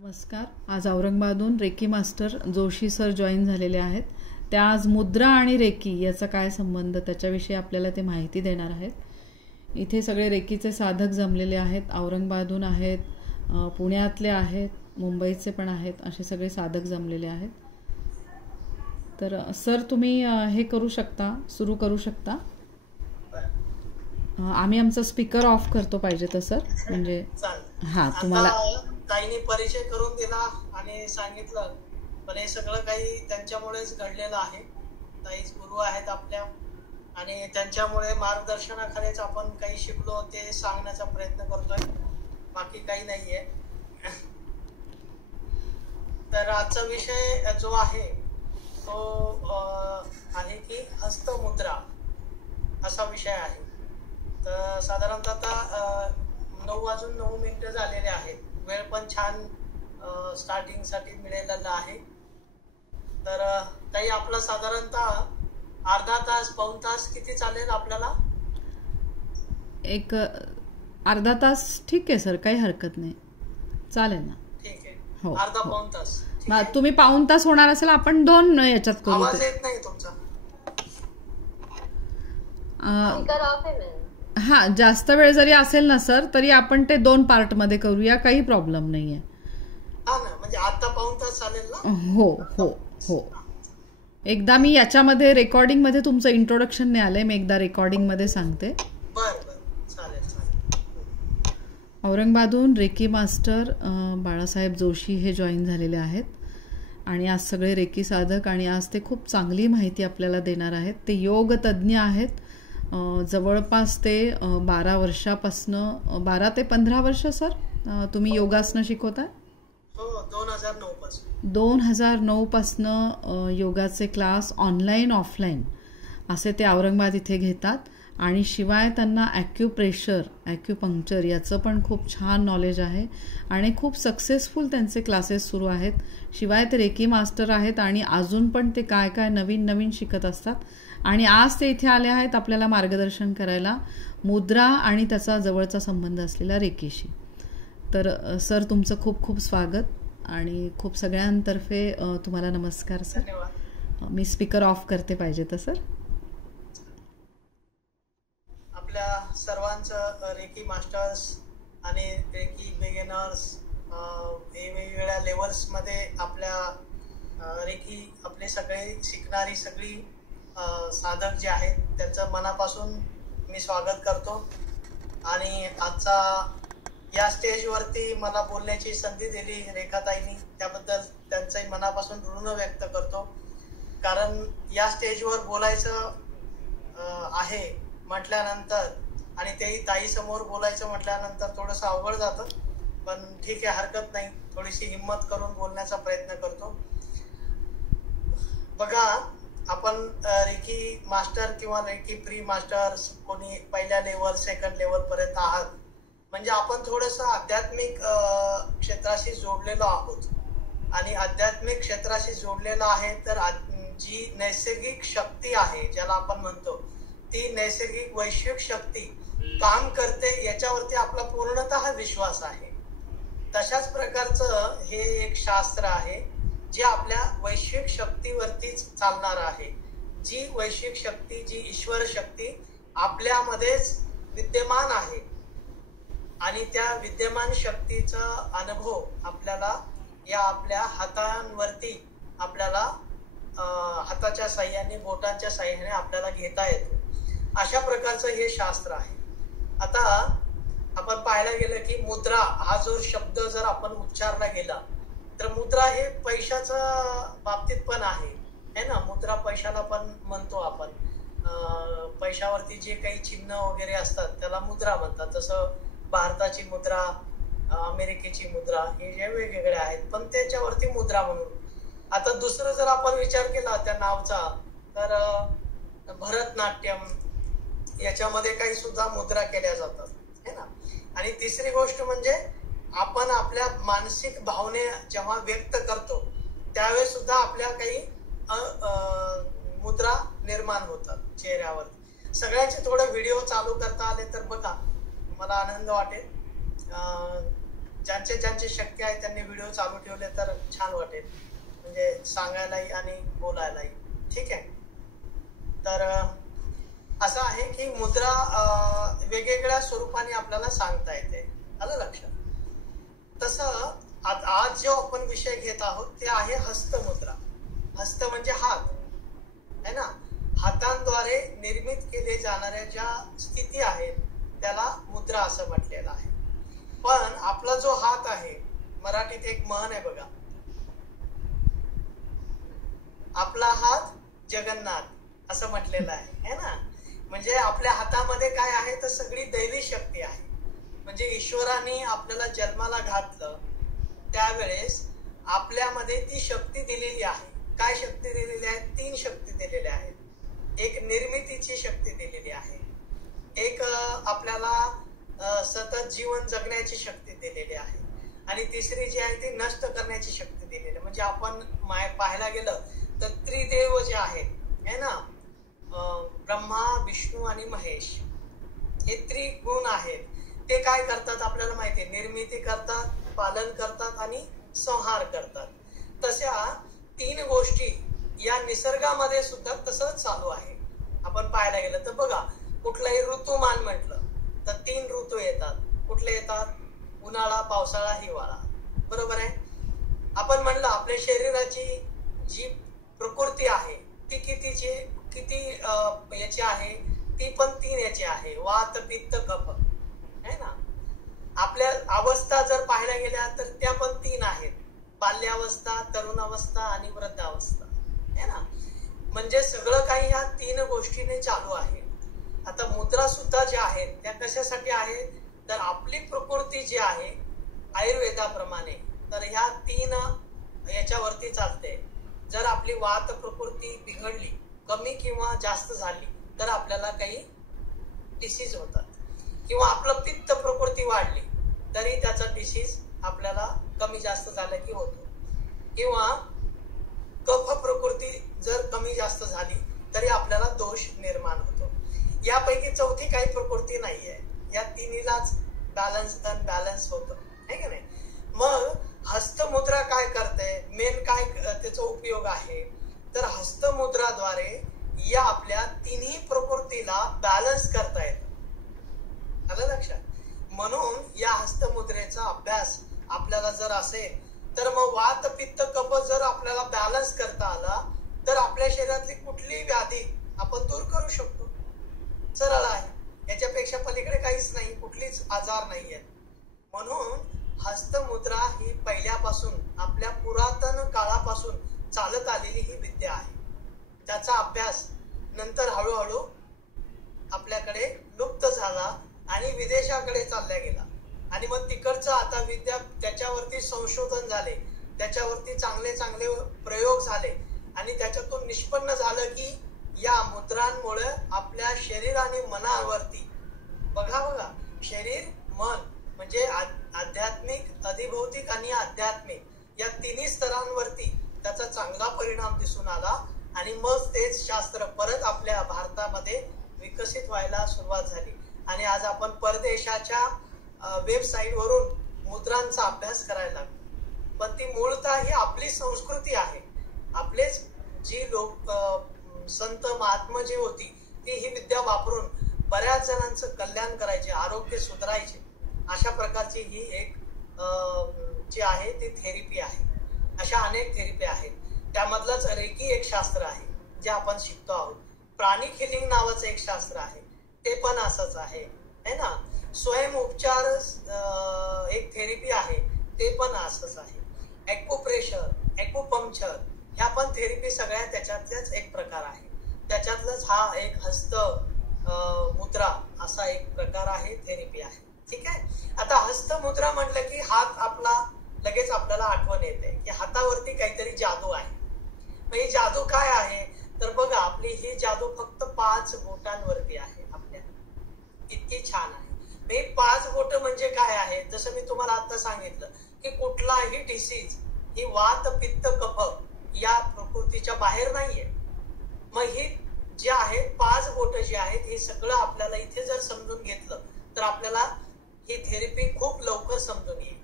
नमस्कार. आज औरंगाबादहून reiki master Joshi sir join झालेले आहेत. त्या आज मुद्रा आणि रेकी याचा काय संबंध त्याच्याविषयी आपल्याला ते माहिती देणार आहेत. इथे सगळे रेकीचे साधक जमलेले आहेत. औरंगाबादहून आहेत, पुण्यातले आहेत, मुंबईचे पण आहेत, असे सगळे साधक जमलेले आहेत. तर सर तुम्ही हे करू शकता, सुरू करू शकता. आम्ही आमचा स्पीकर ऑफ करतो पाहिजे तर सर, म्हणजे हां तुम्हाला ताईंनी परिचय करून दिला आणि सांगितलं, पण हे सगळं काही त्यांच्यामुळेच घडलेलं आहे. ताईच गुरु आहेत आपल्या आणि त्यांच्यामुळे मार्गदर्शनाखालीच आपण काही शिकलो ते सांगण्याचा प्रयत्न करतोय, बाकी काही नाहीये. तर आजचा विषय जो आहे तो आहे की हस्तमुद्रा असा विषय आहे. तर साधारणतः आता 9:09 झालेले आहेत. वेळ पण छान स्टार्टिंग साठी मिळालेला आहे. तर ताई आपला साधारणतः अर्धा तास पाऊण तास किती चालेल आपल्याला? एक अर्धा तास ठीक आहे सर, काही हरकत नाही, चालेल ना. ठीक आहे, हो, अर्धा पाऊण तास. तुम्ही पाऊण तास होणार असेल, आपण 2 याच्यात करू. आवाज येत नाही तुमचा. हा, जास्त वेळ जरी असेल ना सर तरी आपण ते 2 पार्ट मध्ये करूया, काही प्रॉब्लेम नाहीये. हा ना, म्हणजे आता पाऊण तास चालेल ना? हो हो हो. एकदा मी याच्यामध्ये रेकॉर्डिंग मध्ये तुमचं इंट्रोडक्शन नाही आलंय, मी एकदा रेकॉर्डिंग मध्ये सांगते. चालेल चालेल. औरंगाबादहून रेकी मास्टर बाळासाहेब जोशी हे जॉईन झालेले आहेत आणि आज सगळे रेकी साधक, आणि आज ते खूप चांगली माहिती आपल्याला देणार आहेत. ते योग तज्ज्ञ आहेत. जवळपास ते 12 वर्षापासनं 12 ते 15 वर्ष सर तुम्ही योगासनं शिकवताय? हो, 2009 पासून. 2009 पासनं योगाचे क्लास ऑनलाईन ऑफलाईन असे ते औरंगाबाद इथे घेतात. आणि शिवाय त्यांना ॲक्युप्रेशर, ॲक्युपंक्चर याचं पण खूप छान नॉलेज आहे आणि खूप सक्सेसफुल त्यांचे क्लासेस सुरू आहेत. शिवाय ते रेकी मास्टर आहेत आणि अजून पण ते काय काय नवीन नवीन शिकत असतात. आणि आज ते इथे आले आहेत आपल्याला मार्गदर्शन करायला मुद्रा आणि त्याचा जवळचा संबंध असलेला रेकीशी. तर सर तुमचं खूप खूप स्वागत आणि खूप सगळ्यांतर्फे तुम्हाला नमस्कार सर. मी स्पीकर ऑफ करते पाहिजे तर सर. आपल्या सर्वांचं रेकी मास्टर्स आणि रेकी बिगिनर्स वेगवेगळ्या लेवल्समध्ये आपल्या रेकी आपले सगळे शिकणारी सगळी साधक जे आहेत त्यांचं मनापासून मी स्वागत करतो. आणि आजचा या स्टेजवरती मला बोलण्याची संधी दिली रेखाताईंनी, त्याबद्दल त्यांचंही मनापासून ऋण व्यक्त करतो. कारण या स्टेजवर बोलायचं आहे म्हटल्यानंतर आणि तेही ताईसमोर बोलायचं म्हटल्यानंतर थोडंसं अवघड जातं, पण ठीक आहे, हरकत नाही, थोडीशी हिंमत करून बोलण्याचा प्रयत्न करतो. बघा, आपण रेकी मास्टर किंवा रेकी प्री मास्टर कोणी पहिल्या लेवल सेकंड लेवल पर्यंत आहात, म्हणजे आपण थोडंसं आध्यात्मिक क्षेत्राशी जोडलेलो आहोत. आणि आध्यात्मिक क्षेत्राशी जोडलेलं आहे तर जी नैसर्गिक शक्ती आहे ज्याला आपण म्हणतो, ती नैसर्गिक वैश्विक शक्ती काम करते याच्यावरती आपला पूर्णतः विश्वास आहे. तशाच प्रकारचं हे एक शास्त्र आहे जे आपल्या वैश्विक शक्तीवरतीच चालणार आहे. जी वैश्विक शक्ती, जी ईश्वर शक्ती आपल्यामध्येच विद्यमान आहे आणि त्या विद्यमान शक्तीचा अनुभव आपल्याला या आपल्या हातांवरती आपल्याला हाताच्या साह्याने, बोटांच्या साह्याने आपल्याला घेता येतो. अशा प्रकारचं हे शास्त्र आहे. आता आपण पाहायला गेलं की मुद्रा हा जो शब्द जर आपण उच्चारला गेला तर मुद्रा हे पैशाच्या बाबतीत पण आहे ना. मुद्रा पैशाला पण म्हणतो आपण. पैशावरती जे काही चिन्ह वगैरे असतात त्याला मुद्रा म्हणतात. जसं भारताची मुद्रा, अमेरिकेची मुद्रा, हे जे वेगवेगळे आहेत, पण त्याच्यावरती मुद्रा म्हणून. आता दुसरं जर आपण विचार केला त्या नावचा तर भरतनाट्यम याच्यामध्ये काही सुद्धा मुद्रा केल्या जातात है ना. आणि तिसरी गोष्ट म्हणजे आपण आपल्या मानसिक भावने जेव्हा व्यक्त करतो त्यावेळेस सुद्धा आपल्या काही मुद्रा निर्माण होतात चेहऱ्यावर. सगळ्यांचे थोडे व्हिडिओ चालू करता आले तर बघा, मला आनंद वाटेल. ज्यांचे ज्यांचे शक्य आहे त्यांनी व्हिडिओ चालू ठेवले तर छान वाटेल, म्हणजे सांगायलाही आणि बोलायलाही. ठीक आहे. तर असं आहे की मुद्रा वेगवेगळ्या स्वरूपाने आपल्याला सांगता येते. आलं लक्षात? तसं आज जो आपण विषय घेत आहोत ते आहे हस्तमुद्रा. हस्त म्हणजे हात है ना. हातांद्वारे निर्मित केले जाणाऱ्या ज्या स्थिती आहेत त्याला मुद्रा असं म्हटलेलं आहे. पण आपला जो हात आहे, मराठीत एक म्हण आहे बघा, आपला हात जगन्नाथ असं म्हटलेलं आहे है ना. म्हणजे आपल्या हातामध्ये काय आहे तर सगळी दैवी शक्ती आहे. म्हणजे ईश्वराने आपल्याला जन्माला घातलं त्यावेळेस आपल्यामध्ये ती शक्ती दिलेली आहे. काय शक्ती दिलेली आहे? 3 शक्ती दिलेल्या आहेत. एक निर्मितीची शक्ती दिलेली आहे, एक आपल्याला सतत जीवन जगण्याची शक्ती दिलेली आहे, आणि तिसरी जी आहे ती नष्ट करण्याची शक्ती दिलेली आहे. म्हणजे आपण पाहायला गेलं तर त्रिदेव जे आहेत है ना, ब्रह्मा, विष्णू आणि महेश, हे त्रिगुण आहेत. ते काय करतात आपल्याला माहिती आहे, निर्मिती करतात, पालन करतात आणि संहार करतात. तशा 3 गोष्टी या निसर्गामध्ये सुद्धा तसंच चालू आहे. आपण पाहायला गेलं तर बघा, कुठलाही ऋतुमान म्हटलं तर 3 ऋतू येतात. कुठले येतात? उन्हाळा, पावसाळा, हिवाळा. बरोबर आहे. आपण म्हणलं आपल्या शरीराची जी प्रकृती आहे ती किती याची आहे, ती पण 3 याची आहे, वात, पित्त, कफ है ना. आपल्या अवस्था जर पाहायला गेल्या तर त्या पण 3 आहेत, बाल्यावस्था, तरुणावस्था आणि वृद्धावस्था है ना. म्हणजे सगळं काही ह्या 3 गोष्टीने चालू आहे. आता मुद्रा सुद्धा ज्या आहेत त्या कशासाठी आहेत तर आपली प्रकृती जी आहे आयुर्वेदाप्रमाणे तर ह्या 3 याच्यावरती चालते. जर आपली वात प्रकृती बिघडली, कमी किंवा जास्त झाली तर आपल्याला काही डिसीज होतात, किंवा आपलं पित्त प्रकृती वाढली तरी त्याचा डिसीज आपल्याला कमी जास्त झालं की होतो, किंवा कफ प्रकृती जर कमी जास्त झाली तरी आपल्याला दोष निर्माण होतो. यापैकी चौथी काही प्रकृती नाहीये. या 3लाच बॅलन्स होतं है की नाही. मग हस्तमुद्रा काय करते, मेन काय त्याचा उपयोग आहे तर हस्तमुद्राद्वारे या आपल्या 3ही प्रकृतीला बॅलन्स करता येतं. आलं लक्षात? म्हणून या हस्तमुद्रेचा अभ्यास आपल्याला जर असेल तर मग वात, पित्त, कफ जर आपल्याला बॅलन्स करता आला तर आपल्या शरीरातली कुठलीही व्याधी आपण दूर करू शकतो. सरळ आहे, याच्यापेक्षा पलीकडे काहीच नाही, कुठलीच आजार नाही आहेत. म्हणून हस्तमुद्रा ही पहिल्यापासून आपल्या पुरातन काळापासून चालत आलेली ही विद्या आहे. त्याचा अभ्यास नंतर हळूहळू आपल्याकडे लुप्त झाला आणि विदेशाकडे चालला गेला, आणि मग तिकडचं आता विद्या त्याच्यावरती संशोधन झाले, त्याच्यावरती चांगले चांगले प्रयोग झाले, आणि त्याच्यातून निष्पन्न झालं की या मुद्रांमुळे आपल्या शरीर आणि मनावरती बघा शरीर, मन म्हणजे आध्यात्मिक, अधिभौतिक आणि आध्यात्मिक या 3ही स्तरांवरती त्याचा चांगला परिणाम दिसून आला, आणि मग तेच शास्त्र परत आपल्या भारतामध्ये विकसित व्हायला सुरुवात झाली. आणि आज आपण परदेशाच्या वेबसाईट वरून मुद्रांचा अभ्यास करायला लागतो. पण ती मूळतः ही आपली संस्कृती आहे. आपलेच जी लोक संत महात्मा जी होती ती ही विद्या वापरून बऱ्याच जणांचं कल्याण करायचे, आरोग्य सुधारायचे. अशा प्रकारची ही एक जी आहे ती थेरपी आहे. अशा अनेक थेरपी आहेत. त्यामधलंच रेकी एक शास्त्र आहे जे आपण शिकतो आहोत. प्राणिक हिलिंग नावाचं एक शास्त्र आहे, ते पण असंच आहे है ना. स्वयं उपचार एक थेरपी आहे, ते पण असंच आहे. ॲक्युप्रेशर, ॲक्युपंक्चर ह्या पण थेरपी सगळ्या त्याच्यातल्याच एक प्रकार आहे. त्याच्यातलंच हा एक हस्त मुद्रा असा एक प्रकार आहे, थेरपी आहे. ठीक आहे. आता हस्तमुद्रा म्हटलं की हात आपला लगेच आपल्याला आठवण येते की हातावरती काहीतरी जादू आहे. मग ही जादू काय आहे तर बघा, आपली ही जादू फक्त 5 बोटांवरती आहे. आपल्या इतकी छान आहे. हे 5 बोट म्हणजे काय आहे, जसं मी तुम्हाला आता सांगितलं की कुठलाही डिसीज ही वात, पित्त, कफ या प्रकृतीच्या बाहेर नाहीये. मग ही जे आहेत 5 बोट जी आहेत हे सगळं आपल्याला इथे जर समजून घेतलं तर आपल्याला ही थेरपी खूप लवकर समजून येईल.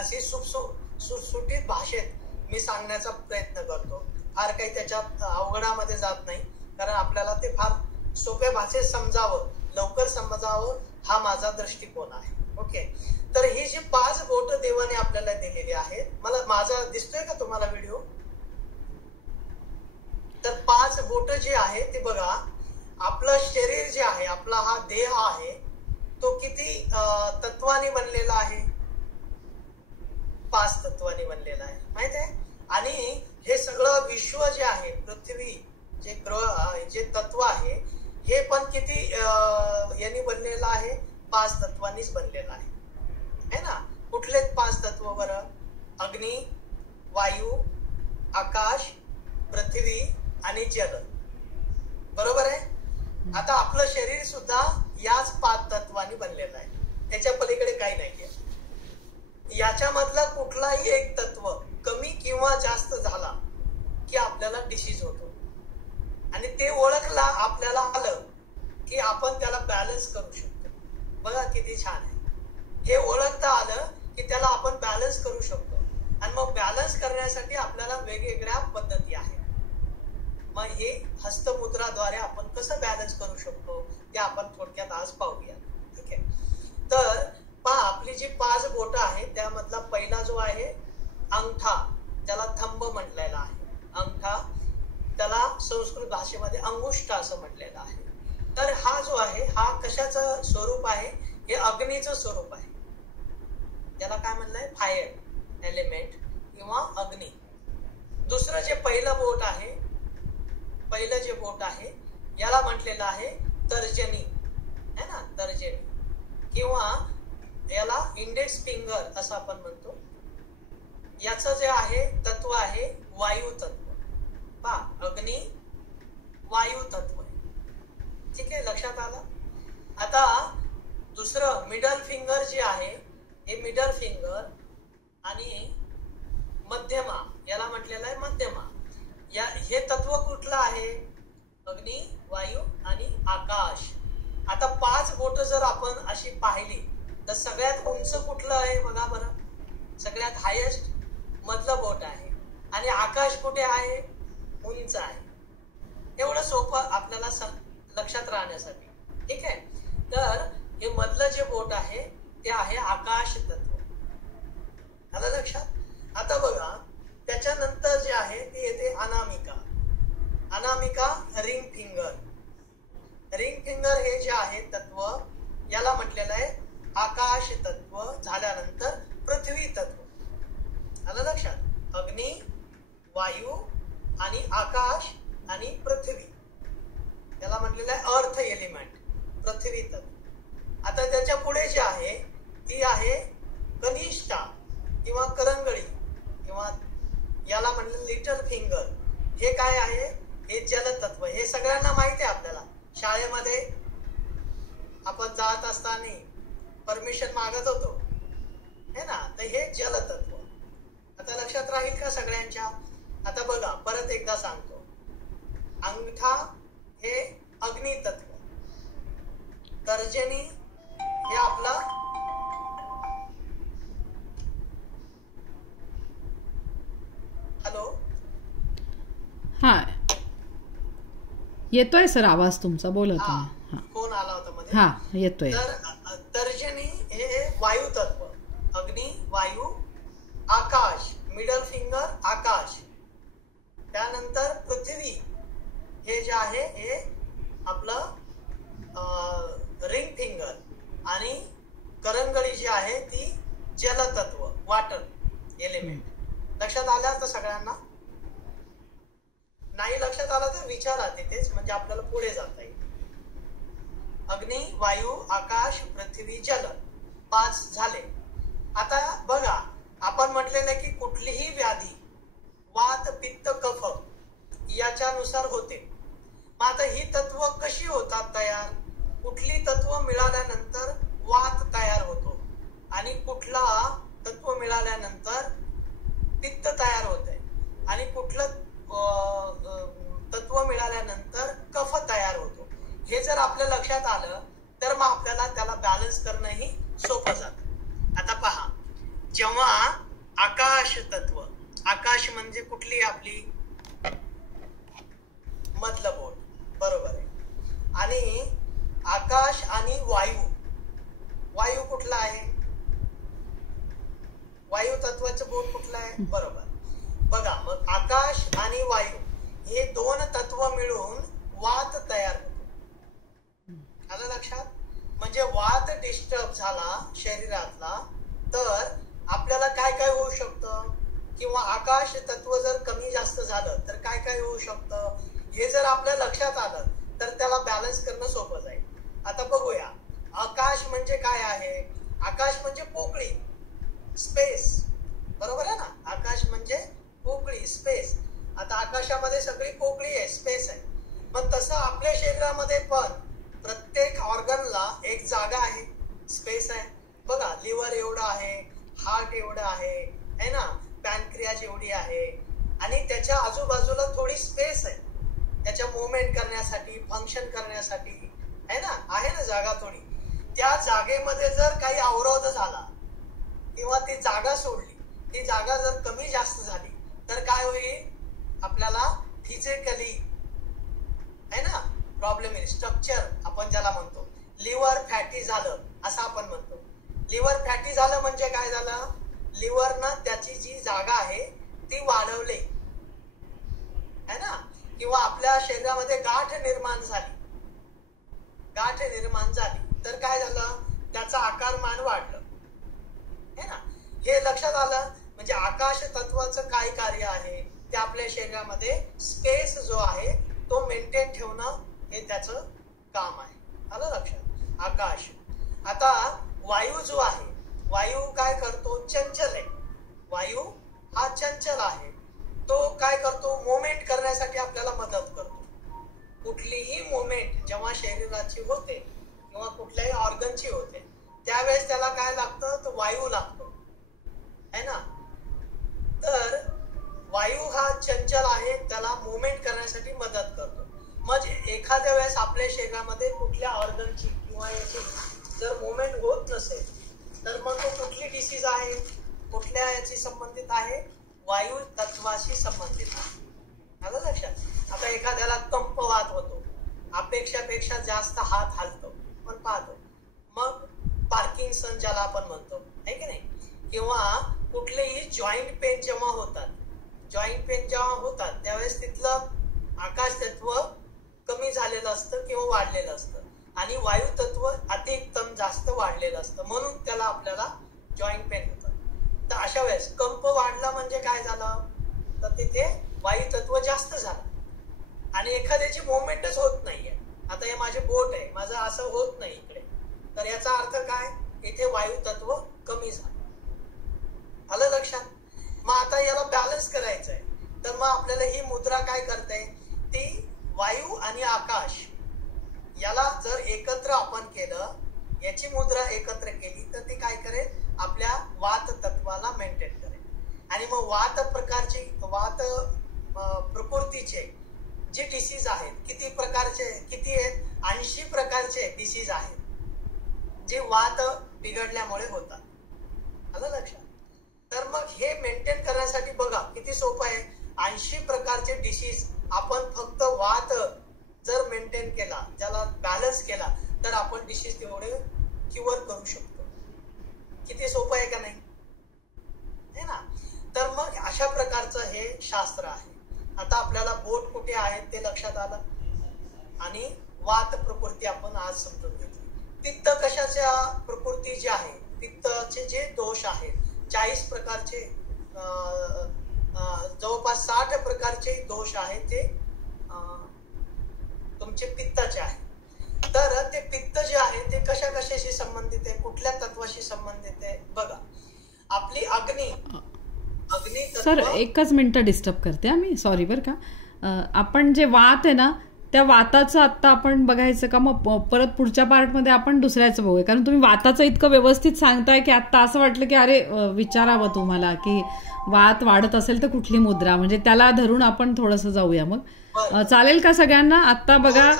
अशी सुटसुटीत भाषेत मी सांगण्याचा प्रयत्न करतो. फार काही त्याच्यात अवघडामध्ये जात नाही, कारण आपल्याला ते फार सोप्या भाषेत समजावं, लवकर समजावं, हा माझा दृष्टिकोन आहे. ओके, तर ही जी 5 बोट देवाने आपल्याला दिलेली आहेत, मला माझा दिसतोय का तुम्हाला व्हिडिओ? तर 5 बोट जे आहे ते बघा, आपलं शरीर जे आहे, आपला हा देह आहे, तो किती तत्वाने बनलेला आहे? 5 तत्वाने बनलेला आहे, माहित आहे. आणि हे सगळं विश्व जे आहे, पृथ्वी, जे ग्रह, जे तत्व आहे, हे पण किती यांनी बनलेलं आहे? 5 तत्वांनीच बनलेलं आहे ना. कुठले 5 तत्व बरं? अग्नी, वायू, आकाश, पृथ्वी आणि जल. बरोबर आहे. आता आपलं शरीर सुद्धा याच 5 तत्वांनी बनलेलं आहे, त्याच्या पलीकडे काही नाहीये. याच्यामधला कुठलाही एक तत्व कमी किंवा जास्त झाला की आपल्याला डिसीज होतो, आणि ते ओळखला, आपल्याला आलं की आपण त्याला बॅलन्स करू शकतो. बघा किती छान आहे. हे ओळखता आलं की त्याला आपण बॅलन्स करू शकतो, आणि मग बॅलन्स करण्यासाठी आपल्याला वेगवेगळ्या पद्धती आहेत. मग हे हस्तमुद्राद्वारे आपण कसं बॅलन्स करू शकतो ते आपण थोडक्यात आज पाहूया. ठीक आहे. तर पहा, आपली जी 5 बोट आहे त्यामधला पहिला जो आहे अंगठा, ज्याला थंब म्हटलेला आहे. अंगठा, त्याला संस्कृत भाषेमध्ये अंगुष्ठ असं म्हटलेलं आहे. तर हा जो आहे, हा कशाचं स्वरूप आहे? हे अग्नीचं स्वरूप आहे. ज्याला काय म्हणलंय? फायर एलिमेंट किंवा अग्नी. दुसरं जे पहिलं बोट आहे, पहिलं जे बोट आहे, याला म्हटलेलं आहे तर्जनी, है ना, तर्जनी, किंवा याला इंडेक्स फिंगर असं आपण म्हणतो. याचं जे आहे तत्व आहे वायू तत्व. पहा, अग्नी, वायू तत्व. ठीक आहे, लक्षात आलं. आता दुसरं मिडल फिंगर जे आहे, हे मिडल फिंगर आणि मध्यमा, याला म्हटलेलं आहे मध्यमा. हे तत्व कुठलं आहे? अग्नी, वायू आणि आकाश. आता 5 बोट जर आपण अशी पाहिली तर सगळ्यात उंच कुठलं आहे? बघा बरं, सगळ्यात हायेस्ट मधलं बोट आहे. आणि आकाश कुठे आहे? उंच आहे. एवढं सोपं आपल्याला लक्षात राहण्यासाठी. ठीक आहे. तर हे मधलं जे बोट आहे ते आहे आकाश तत्व. आलं लक्षात? आता बघा, त्याच्यानंतर जे आहे ते येते अनामिका. अनामिका रिंग फिंगर. रिंग फिंगर हे जे आहे तत्व, याला म्हटलेलं आहे आकाश तत्व. झाल्यानंतर पृथ्वी तत्व. आलं लक्षात? अग्नी, वायू आणि आकाश आणि पृथ्वी, याला म्हटलेलं आहे अर्थ एलिमेंट, पृथ्वी तत्व. आता त्याच्या पुढे जे आहे ती आहे कनिष्ठा किंवा करंगळी, किंवा याला म्हणलं लिटल फिंगर. हे काय आहे? हे जलतत्व. हे सगळ्यांना माहिती आहे. आपल्याला शाळेमध्ये आपण जात असताना परमिशन मागत होतो, है ना. तर हे जलतत्व. आता लक्षात राहील का सगळ्यांच्या? आता बघा, परत एकदा सांगतो. अंगठा हे अग्नी तत्व, तर्जनी हे आपला हॅलो, हा येतोय सर आवाज तुमचा, बोला तुम्ही. फोन आला होता मध्ये. हा येतोय. तर तर्जनी हे वायू तत्व, अग्नी, वायू, आकाश, मिडल फिंगर आकाश. त्यानंतर पृथ्वी हे जे आहे हे आपलं रिंग फिंगर, आणि करंगळी जी आहे ती जलतत्व, वॉटर एलिमेंट. लक्षात आलं तर सगळ्यांना? नाही लक्षात आलं तर विचारा तिथेच, म्हणजे आपल्याला पुढे जाता येईल. अग्नी, वायू, आकाश, पृथ्वी, जल 5 झाले. आता बघा, आपण म्हटलेलं की कुठलीही व्याधी वात, पित्त, कफ याच्यानुसार होते. मग आता ही तत्व कशी होतात तयार? कुठली तत्व मिळाल्यानंतर वात तयार होतो, आणि कुठला तत्व मिळाल्यानंतर पित्त तयार होते, आणि कुठलं तत्व मिळाल्यानंतर कफ तयार होतो. हे जर आपल्या लक्षात आलं तर मग आपल्याला त्याला बॅलन्स करणंही सोपं जातं. आता पहा, जेव्हा तत्व. आकाश म्हणजे कुठली आपली मधलं बोट, बरोबर आहे. आणि आकाश आणि वायू, वायू कुठला आहे? वायू तत्वाचं बोट कुठलं आहे? बरोबर. बघा मग आकाश आणि वायू हे दोन तत्व मिळून वात तयार होतो. आलं लक्षात? म्हणजे वात डिस्टर्ब झाला शरीरातला तर आपल्याला काय काय होऊ शकतं, किंवा आकाश तत्व जर कमी जास्त झालं तर काय काय होऊ शकतं, हे जर आपल्या लक्षात आलं तर त्याला बॅलन्स करणं सोपं जाईल. आता बघूया, आकाश म्हणजे काय आहे? आकाश म्हणजे पोकळी, स्पेस, बरोबर आहे ना? आकाश म्हणजे पोकळी, स्पेस. आता आकाशामध्ये सगळी पोकळी आहे, स्पेस आहे. पण तसं आपल्या शरीरामध्ये पण प्रत्येक ऑर्गनला एक जागा आहे, स्पेस आहे. बघा, लिव्हर एवढं आहे, हार्ट एवढं आहे ना, पॅनक्रियाज एवढी आहे, आणि त्याच्या आजूबाजूला थोडी स्पेस आहे त्याच्या मुवमेंट करण्यासाठी, फंक्शन करण्यासाठी, आहे ना जागा थोडी. त्या जागेमध्ये जर काही अवरोध झाला किंवा ती जागा सोडली, ती जागा जर कमी जास्त झाली तर काय होईल? आपल्याला फिजिकली आहे ना प्रॉब्लेम येईल. स्ट्रक्चर आपण ज्याला म्हणतो, लिव्हर फॅटी झालं असं आपण म्हणतो. लिव्हर फॅटी झालं म्हणजे काय झालं? लिव्हरनं त्याची जी जागा आहे ती वाढवली, है ना. किंवा आपल्या शरीरामध्ये गाठ निर्माण झाली तर काय झालं? त्याचा आकारमान वाढलं, है ना. हे लक्षात आलं. म्हणजे आकाश तत्वाचं काय कार्य आहे ते आपल्या शरीरामध्ये स्पेस जो आहे तो मेंटेन ठेवणं हे त्याचं काम आहे. आलं लक्षात? आकाश. आता वायू जो आहे, वायू काय करतो? चंचल आहे. वायू हा चंचल आहे. तो काय करतो? मुवमेंट करण्यासाठी आपल्याला मदत करतो. कुठलीही मुवमेंट जेव्हा शरीराची होते किंवा कुठल्याही ऑर्गनची होते त्यावेळेस त्याला काय लागतं? तर वायू लागतो, है ना. तर वायू हा चंचल आहे, त्याला मुवमेंट करण्यासाठी मदत करतो. मग एखाद्या वेळेस आपल्या शरीरामध्ये कुठल्या ऑर्गनची किंवा याची जर मुवमेंट होत नसेल तर मग तो कुठली डिसीज आहे, कुठल्या याची संबंधित आहे? वायू तत्वाशी संबंधित आहे. आलं लक्षात? आता एखाद्याला कंपवात होतो, अपेक्षापेक्षा जास्त हात हालतो, पण पाहतो, मग पार्किन्सन ज्याला आपण म्हणतो, आहे की नाही. किंवा कुठलेही जॉईंट पेन जेव्हा होतात त्यावेळेस तिथलं आकाश तत्व कमी झालेलं असतं किंवा वाढलेलं असतं आणि वायू तत्व अधिकतम जास्त वाढलेलं असतं, म्हणून त्याला आपल्याला जॉईंट पेन होतं. तर अशा वेळेस कंप वाढला म्हणजे काय झालं? तर तिथे वायू तत्व जास्त झालं आणि एखाद्याची मुवमेंटच होत नाहीये. आता हे माझे बोट आहे, माझं असं होत नाही इकडे, तर याचा अर्थ काय? इथे वायू तत्व कमी झालं. आलं लक्षात? मग आता याला बॅलन्स करायचं आहे, तर मग आपल्याला ही मुद्रा काय करते? ती वायू आणि आकाश याला जर एकत्र आपण केलं, याची मुद्रा एकत्र केली तर ती काय करेल? आपल्या वात तत्वाला मेंटेन करेल. आणि मग वात प्रकृतीचे जे डिसीज आहेत, किती आहेत? 80 प्रकारचे डिसीज आहेत जे वात बिघडल्यामुळे होतात. आलं लक्षात? तर मग हे मेंटेन करण्यासाठी बघा किती सोपं आहे. 80 प्रकारचे डिसीज आपण फक्त वात जर मेंटेन केला, ज्याला बॅलन्स केला, तर आपण डिसीज तेवढे क्युअर करू शकतो. किती सोपं आहे का नाही, है ना. तर मग अशा प्रकारचं हे शास्त्र आहे. आता आपल्याला बोट कुठे आहेत ते लक्षात आलं आणि वात प्रकृती आपण आज समजून घेतली. पित्त कशाच्या प्रकृती जी आहे, पित्ताचे जे दोष आहेत, 40 प्रकारचे जवळपास 60 प्रकारचे दोष आहेत ते तुमचे पित्ताचे आहेत. तर ते पित्त जे आहे ते कशाशी संबंधित आहे, कुठल्या तत्वाशी संबंधित आहे? बघा, आपली अग्नी सर एकच मिनिट डिस्टर्ब करते मी, सॉरी बरं का. आपण जे वात आहे ना त्या वाताचं आत्ता आपण बघायचं का? मग परत पुढच्या पार्टमध्ये आपण दुसऱ्याचं बघूया, कारण तुम्ही वाताचं इतकं व्यवस्थित सांगताय की आत्ता असं वाटलं की अरे विचारावं तुम्हाला की वात वाढत असेल तर कुठली मुद्रा, म्हणजे त्याला धरून आपण थोडंसं जाऊया. मग चालेल का सगळ्यांना? आत्ता बघा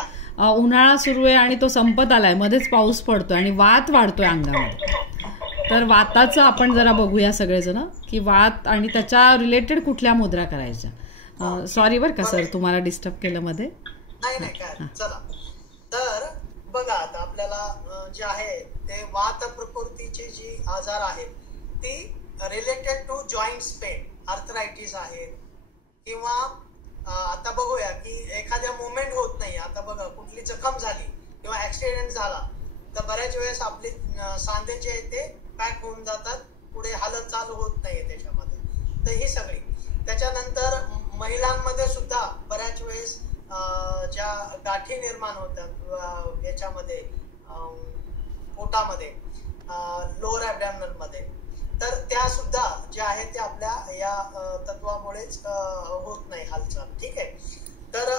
उन्हाळा सुरू आहे आणि तो संपत आलाय, मध्येच पाऊस पडतोय आणि वात वाढतोय अंगामध्ये. तर वाताचं आपण जरा बघूया सगळेजण की वात आणि त्याच्या रिलेटेड कुठल्या मुद्रा करायच्या. सॉरी बरं का सर तुम्हाला डिस्टर्ब केलं मध्ये. नाही काय चला. तर बघा आता आपल्याला जे आहे ते वात प्रकृतीचे जी आजार आहेत ती related to joints pain, arthritis आहेत किंवा आता बघूया की एखाद्या मुवमेंट होत नाही. आता बघा कुठली जखम झाली किंवा ऍक्सिडेंट झाला तर बऱ्याच वेळेस आपले सांधे जे आहेत ते पॅक होऊन जातात, पुढे हालत चालू होत नाहीये त्याच्यामध्ये. तर ही सगळी. त्याच्यानंतर महिलांमध्ये सुद्धा बऱ्याच वेळेस ज्या गाठी निर्माण होतात याच्यामध्ये पोटामध्ये, लोअर ॲबडॅमिनल मध्ये, तर त्या सुद्धा ज्या आहेत त्या आपल्या या तत्वामुळेच होत नाही हालचाल. ठीक आहे. तर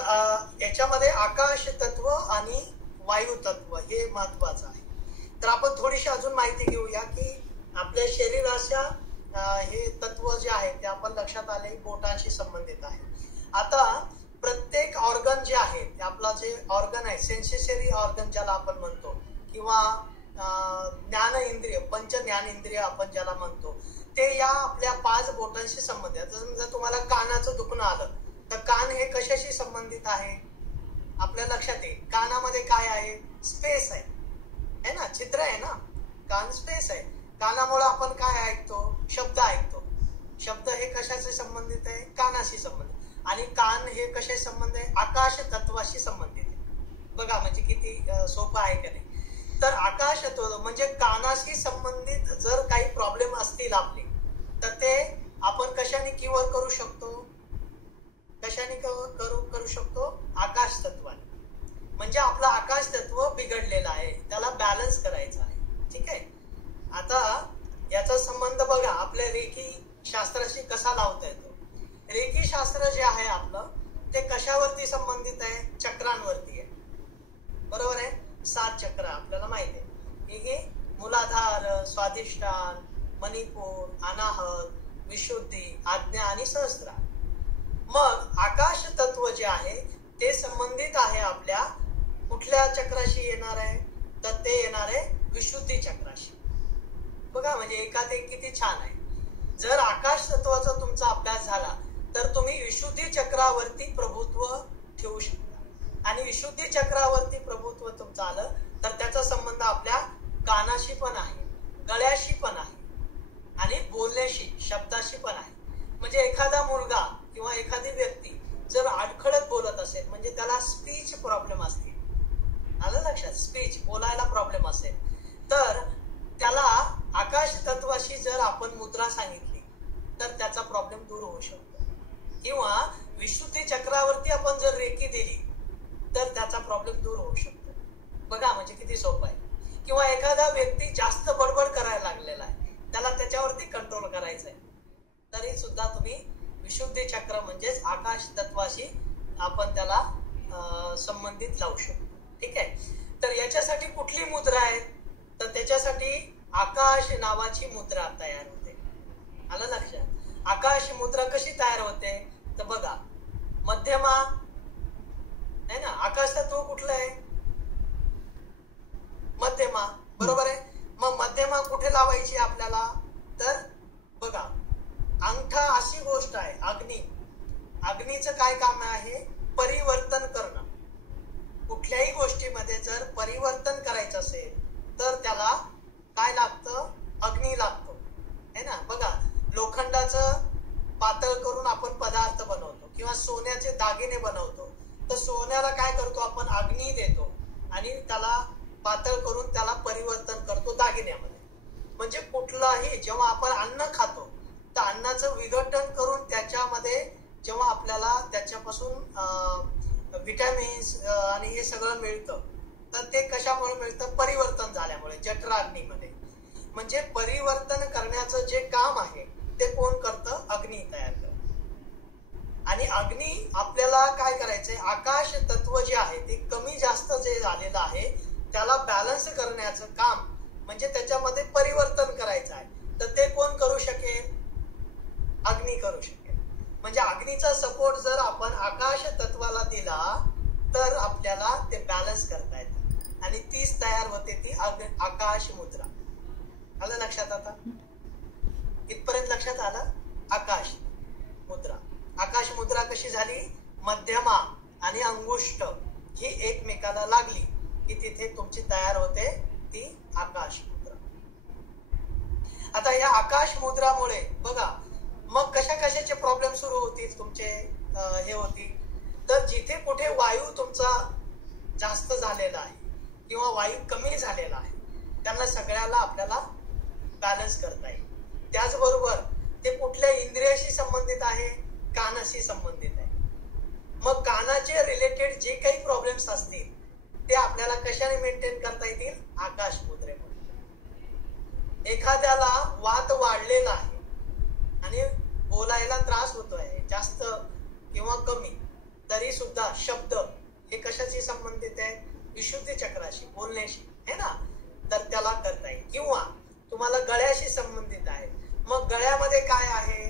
याच्यामध्ये आकाश तत्व आणि वायू तत्व हे महत्वाचं आहे. तर आपण थोडीशी अजून माहिती घेऊया की आपल्या शरीराच्या हे तत्व जे आहे ते आपण लक्षात आले बोटांशी संबंधित आहे. आता प्रत्येक ऑर्गन जे आहे ते आपला जे ऑर्गन आहे सेन्सेसरी ऑर्गन ज्याला आपण म्हणतो किंवा ज्ञान इंद्रिय, पंच ज्ञान इंद्रिय आपण ज्याला म्हणतो, ते या आपल्या 5 बोटांशी संबंधित. आता समजा तुम्हाला कानाचं दुखणं आलं तर कान हे कशाशी संबंधित आहे आपल्या लक्षात येईल. कानामध्ये काय आहे? स्पेस आहे ना, छिद्र आहे ना, कान स्पेस आहे. कानामुळे आपण काय ऐकतो? शब्द ऐकतो. शब्द हे कशाशी संबंधित आहे? कानाशी संबंधित. आणि कान हे कशाशी संबंधित आहे? आकाश तत्वाशी संबंधित आहे. बघा म्हणजे किती सोपं आहे का नाही. तर आकाश तत्व म्हणजे कानाशी संबंधित जर काही प्रॉब्लेम असतील आपले तर ते आपण कशाने क्युअर करू शकतो? कशाने करू शकतो? आकाश तत्वाने. म्हणजे आपलं आकाश तत्व बिघडलेलं आहे, त्याला बॅलन्स करायचं आहे. ठीक आहे. आता याचा संबंध बघा आपल्या रेखी शास्त्राशी कसा लावता येतो. रेखी शास्त्र जे आहे आपलं ते कशावरती संबंधित आहे? चक्रांवरती आहे. बरोबर आहे. 7 चक्र आपल्याला माहिती आहे की मूलाधार, स्वाधिष्ठान, मणिपूर, अनाहत, विशुद्धी, आज्ञा आणि सहस्त्रार. मग आकाश तत्व जे आहे ते संबंधित आहे आपल्या कुठल्या चक्राशी येणार आहे? तर ते येणार आहे विशुद्धी चक्राशी. बघा म्हणजे एकात एक किती छान आहे. जर आकाश तत्वाचा तुमचा अभ्यास झाला तर तुम्ही विशुद्धी चक्रावरती प्रभुत्व ठेवू शकता. आणि विशुद्धी चक्रावरती प्रभुत्व तुमचं आलं तर त्याचा संबंध आपल्या कानाशी पण आहे, गळ्याशी पण आहे आणि बोलण्याशी, शब्दाशी पण आहे. म्हणजे एखादा मुलगा किंवा एखादी व्यक्ती जर अडखळत बोलत असेल म्हणजे त्याला स्पीच प्रॉब्लेम असतील, आलं लक्षात, स्पीच बोलायला प्रॉब्लेम असेल तर त्याला आकाश तत्वाशी जर आपण मुद्रा सांगितली तर त्याचा प्रॉब्लेम दूर होऊ शकतो. किंवा विशुद्धी चक्रावरती आपण जर रेखी दिली तर त्याचा प्रॉब्लेम दूर होऊ शकतो. बघा म्हणजे किती सोपं आहे. किंवा एखादा व्यक्ती जास्त बडबड करायला लागलेला आहे, त्याला त्याच्यावरती कंट्रोल करायचं आहे, तरी सुद्धा तुम्ही विशुद्धी चक्र म्हणजेच आकाश तत्वाशी आपण त्याला संबंधित लावू शकतो. ठीक आहे. तर याच्यासाठी कुठली मुद्रा आहे? तर त्याच्यासाठी आकाश नावाची मुद्रा तयार होते. आलं लक्षात. आकाश मुद्रा कशी तयार होते? तर बघा मध्यमा आहे ना, आकाश तत्व कुठलं आहे? मध्यमा. बरोबर आहे. मग मध्यमा कुठे लावायची आपल्याला? तर बघा अंगठा अशी गोष्ट आहे. अग्नीचं काय काम आहे? परिवर्तन करणं. कुठल्याही गोष्टीमध्ये जर परिवर्तन करायचं असेल तर त्याला काय लागतं? अग्नी लागतो है ना. बघा लोखंडाचं पातळ करून आपण पदार्थ बनवतो किंवा सोन्याचे दागिने बनवतो तर सोन्याला काय करतो आपण? अग्नी देतो आणि त्याला पातळ करून त्याला परिवर्तन करतो दागिन्यामध्ये. म्हणजे कुठलाही जेव्हा आपण अन्न खातो तर अन्नाचं विघटन करून त्याच्यामध्ये जेव्हा आपल्याला त्याच्यापासून विटॅमिन्स आणि हे सगळं मिळतं तर ते कशामुळे मिळतं? परिवर्तन झाल्यामुळे, जठराग्नीमध्ये. म्हणजे परिवर्तन करण्याचं जे काम आहे ते कोण करतं? अग्नी तयार करतं. आणि अग्नी आपल्याला काय करायचंय? आकाश तत्व जे आहे ते कमी जास्त जे झालेलं आहे त्याला बॅलन्स करण्याचं काम म्हणजे त्याच्यामध्ये परिवर्तन करायचं आहे. तर ते कोण करू शकेल? अग्नी करू शकेल. म्हणजे अग्नीचा सपोर्ट जर आपण आकाश तत्वाला दिला तर आपल्याला ते बॅलन्स करता येतं आणि तीच तयार होते ती आकाश मुद्रा. आलं लक्षात? आता इथपर्यंत लक्षात आलं? आकाश मुद्रा. आकाश मुद्रा कशी झाली? मध्यमा आणि अंगुष्ठ ही एकमेकाला लागली की तिथे तुमची तयार होते ती आकाश मुद्रा. आता या आकाश मुद्रामुळे बघा मग कशा कशाचे प्रॉब्लेम सुरू होतील तुमचे हे होतील. तर जिथे कुठे वायू तुमचा जास्त झालेला आहे किंवा वायू कमी झालेला आहे त्यांना सगळ्याला आपल्याला बॅलन्स करता येईल. त्याचबरोबर ते कुठल्या इंद्रियाशी संबंधित आहे? कानाशी संबंधित आहे. मग कानाचे रिलेटेड जे काही प्रॉब्लेम्स असतील ते आपल्याला कशाने मेंटेन करता येतील? आकाश मुद्रेमुळे. एखाद्याला वात वाढलेला आहे आणि बोलायला त्रास होतोय जास्त किंवा कमी, तरी सुद्धा शब्द हे कशाशी संबंधित आहे? विशुद्धी चक्राशी, बोलण्याशी, है ना? तर त्याला करता येईल. किंवा तुम्हाला गळ्याशी संबंधित आहे, मग गळ्यामध्ये काय आहे?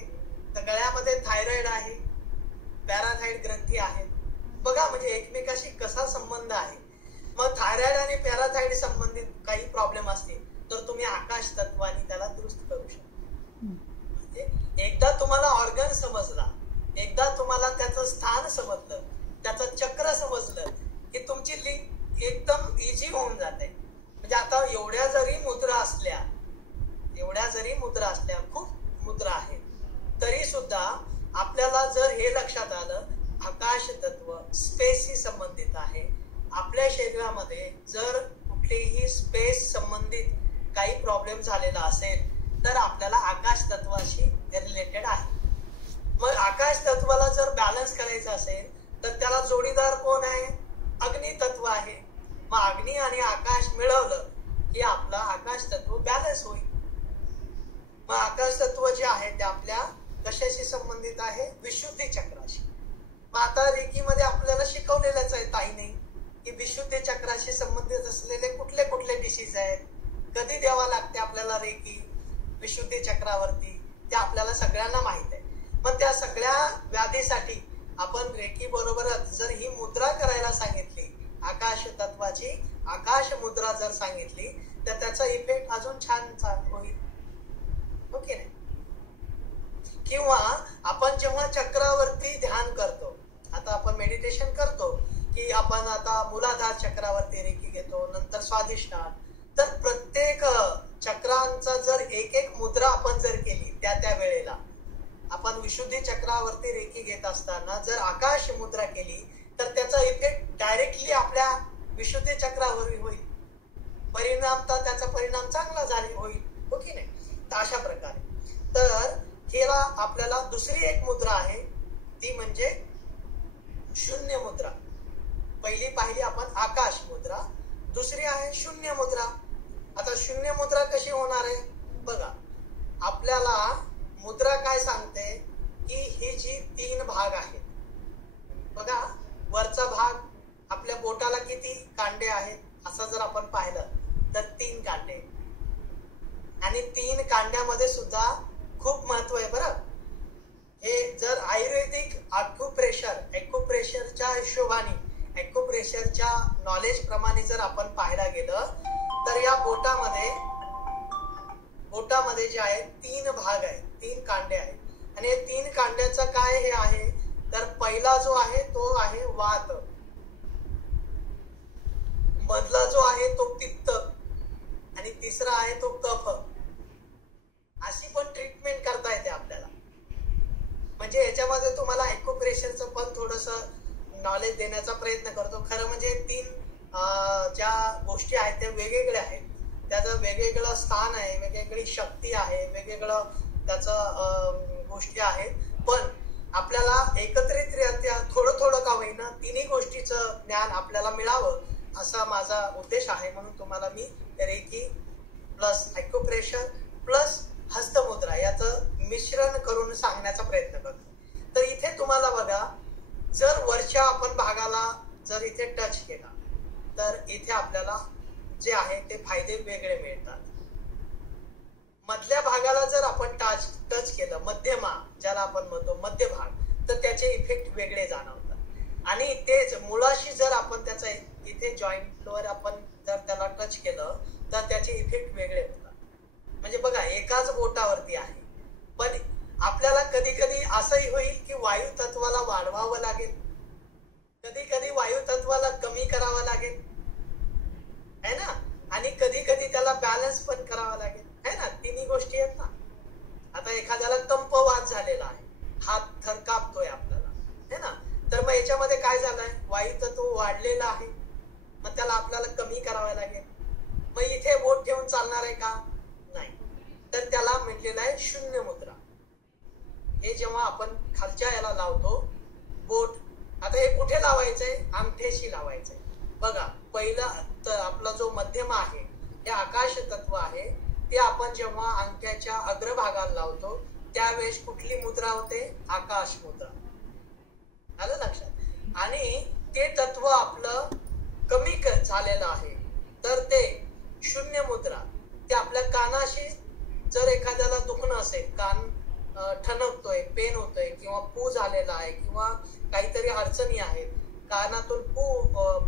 तर गळ्यामध्ये थायरॉइड आहे, पॅराथायरॉइड ग्रंथी आहे. बघा म्हणजे एकमेकाशी कसा संबंध आहे. मग थायरॉइड आणि पॅराथायरॉइड संबंधित काही प्रॉब्लेम असतील तर तुम्ही आकाश तत्वाने त्याला दुरुस्त करू शकता. म्हणजे एकदा तुम्हाला ऑर्गन समजला, एकदा तुम्हाला त्याचं स्थान समजलं, त्याचं चक्र समजलं की तुमची लिंक एकदम इझी होऊन जाते. म्हणजे आता एवढ्या जरी मुद्रा असल्या, खूप मुद्रा आहेत, तरी सुद्धा आपल्याला जर हे लक्षात आलं आकाश तत्व स्पेसशी संबंधित आहे. आपल्या शरीरामध्ये जर कुठलीही स्पेस संबंधित काही प्रॉब्लेम झालेला असेल तर आपल्याला आकाश तत्वाशी रिलेटेड आहे. मग आकाश तत्वाला जर बॅलन्स करायचं असेल तर त्याला जोडीदार कोण आहे? अग्नी तत्व आहे. मग अग्नी आणि आकाश मिळवलं की आपला आकाश तत्व बॅलन्स होईल. मग आकाश तत्व जे आहे ते आपल्या कशाशी संबंधित आहे? विशुद्धी चक्राशी. मग आता रेकीमध्ये आपल्याला शिकवलेलंच आहे ताईने की विशुद्धी चक्राशी संबंधित असलेले कुठले कुठले डिसीज आहेत, कधी द्यावा लागते आपल्याला रेकी विशुद्धी चक्रावरती, ते आपल्याला सगळ्यांना माहित आहे. मग त्या सगळ्या व्याधीसाठी आपण रेकी बरोबरच जर ही मुद्रा करायला सांगितली, आकाश तत्वाची आकाश मुद्रा जर सांगितली तर त्याचा इफेक्ट अजून छान होईल. ओके नाही? किंवा आपण जेव्हा चक्रावरती ध्यान करतो, आता आपण मेडिटेशन करतो की आपण आता मूलाधार चक्रावरती रेकी घेतो, नंतर स्वाधिष्ठान, तर प्रत्येक चक्रांचा जर एक एक मुद्रा आपण जर केली त्या वेळेला, आपण विशुद्धी चक्रावरती रेकी घेत असताना जर आकाश मुद्रा केली तर त्याचा इफेक्ट डायरेक्टली आपल्या विशुद्धी चक्रावर होईल. परिणामतः त्याचा परिणाम चांगला होईल. हो की नाही? तर अशा प्रकारे तर हेला आपल्याला दुसरी एक मुद्रा आहे ती म्हणजे शून्य मुद्रा. पहिली पाहिली आपण आकाश मुद्रा, दुसरी आहे शून्य मुद्रा. आता शून्य मुद्रा कशी होणार आहे? बघा आपल्याला मुद्रा काय सांगते की ही जी 3 भाग आहेत, बघा वरचा भाग आपल्या बोटाला किती कांडे आहेत असं जर आपण पाहिलं तर 3 कांडे, आणि 3 कांड्यामध्ये सुद्धा खूप महत्व आहे बरं. हे जर आयुर्वेदिक ॲक्युप्रेशरच्या हिशोबाने, ॲक्युप्रेशरच्या नॉलेज प्रमाणे जर आपण पाहायला गेलं तर या बोटामध्ये जे आहे 3 भाग आहेत, 3 कांडे आहेत. आणि हे 3 कांड्याचं काय हे आहे तर पहिला जो आहे तो आहे वात, मधला जो आहे तो पित्त, आणि तिसरा आहे तो कफ. अशी पण ट्रीटमेंट करता येते आपल्याला. म्हणजे याच्यामध्ये तुम्हाला ॲक्युप्रेशरचं पण थोडंसं नॉलेज देण्याचा प्रयत्न करतो. खरं म्हणजे 3 ज्या गोष्टी आहेत त्या वेगवेगळ्या आहेत, त्याचं वेगवेगळं स्थान आहे, वेगवेगळी शक्ती आहे, वेगवेगळं त्याचं गोष्टी आहेत. पण आपल्याला एकत्रितरित्या थोडं थोडं का होईना तिन्ही गोष्टीचं ज्ञान आपल्याला मिळावं असा माझा उद्देश आहे. म्हणून तुम्हाला मी रेकी प्लस ॲक्युप्रेशर प्लस हस्तमुद्रा याचं मिश्रण करून सांगण्याचा प्रयत्न करतो. तर इथे तुम्हाला बघा, जर वरच्या आपण भागाला जर इथे टच केला तर इथे आपल्याला जे आहे ते फायदे वेगळे मिळतात. मधल्या भागाला जर आपण टच केलं, मध्यमा ज्याला आपण म्हणतो मध्य भाग, तर त्याचे इफेक्ट वेगळे जाणवतात. आणि तेच मुळाशी जर आपण त्याचा इथे जॉईंटवर आपण जर त्याला टच केलं तर त्याचे इफेक्ट वेगळे होतात. म्हणजे बघा एकाच बोटावरती आहे, पण आपल्याला कधी कधी असंही होईल की वायू तत्वाला वाढवावं लागेल, कधी कधी वायू तत्वाला कमी करावं लागेल, है ना, आणि कधी कधी त्याला बॅलन्स पण करावा लागेल, है ना, तिन्ही गोष्टी आहेत ना. आता एखाद्याला कंपवात झालेला आहे, हात थरकापतोय आपल्याला, है ना, तर मग याच्यामध्ये काय झालंय, वायू तत्व वाढलेला आहे, मग त्याला आपल्याला कमी करावं लागेल. मग इथे बोट ठेवून चालणार आहे का, नाही, तर त्याला म्हटलेलं आहे शून्य मुद्रा. हे जेव्हा आपण खालच्या याला लावतो बोट, आता हे कुठे लावायचंय, अंगठ्याशी लावायचंय. बघा पहिला आपला जो मध्यमा आहे हे आकाश तत्व आहे, ते आपण जेव्हा अंगठ्याच्या अग्रभागाला लावतो त्यावेळेस कुठली मुद्रा होते, आकाश मुद्रा. आलं लक्षात. आणि ते तत्व आपलं कमी झालेलं आहे तर ते शून्य मुद्रा, ते आपल्या कानाशी, जर एखाद्याला दुखणं असेल, कान ठणकतोय, पेन होतोय किंवा पू झालेला आहे किंवा काहीतरी अडचणी आहेत, कानातून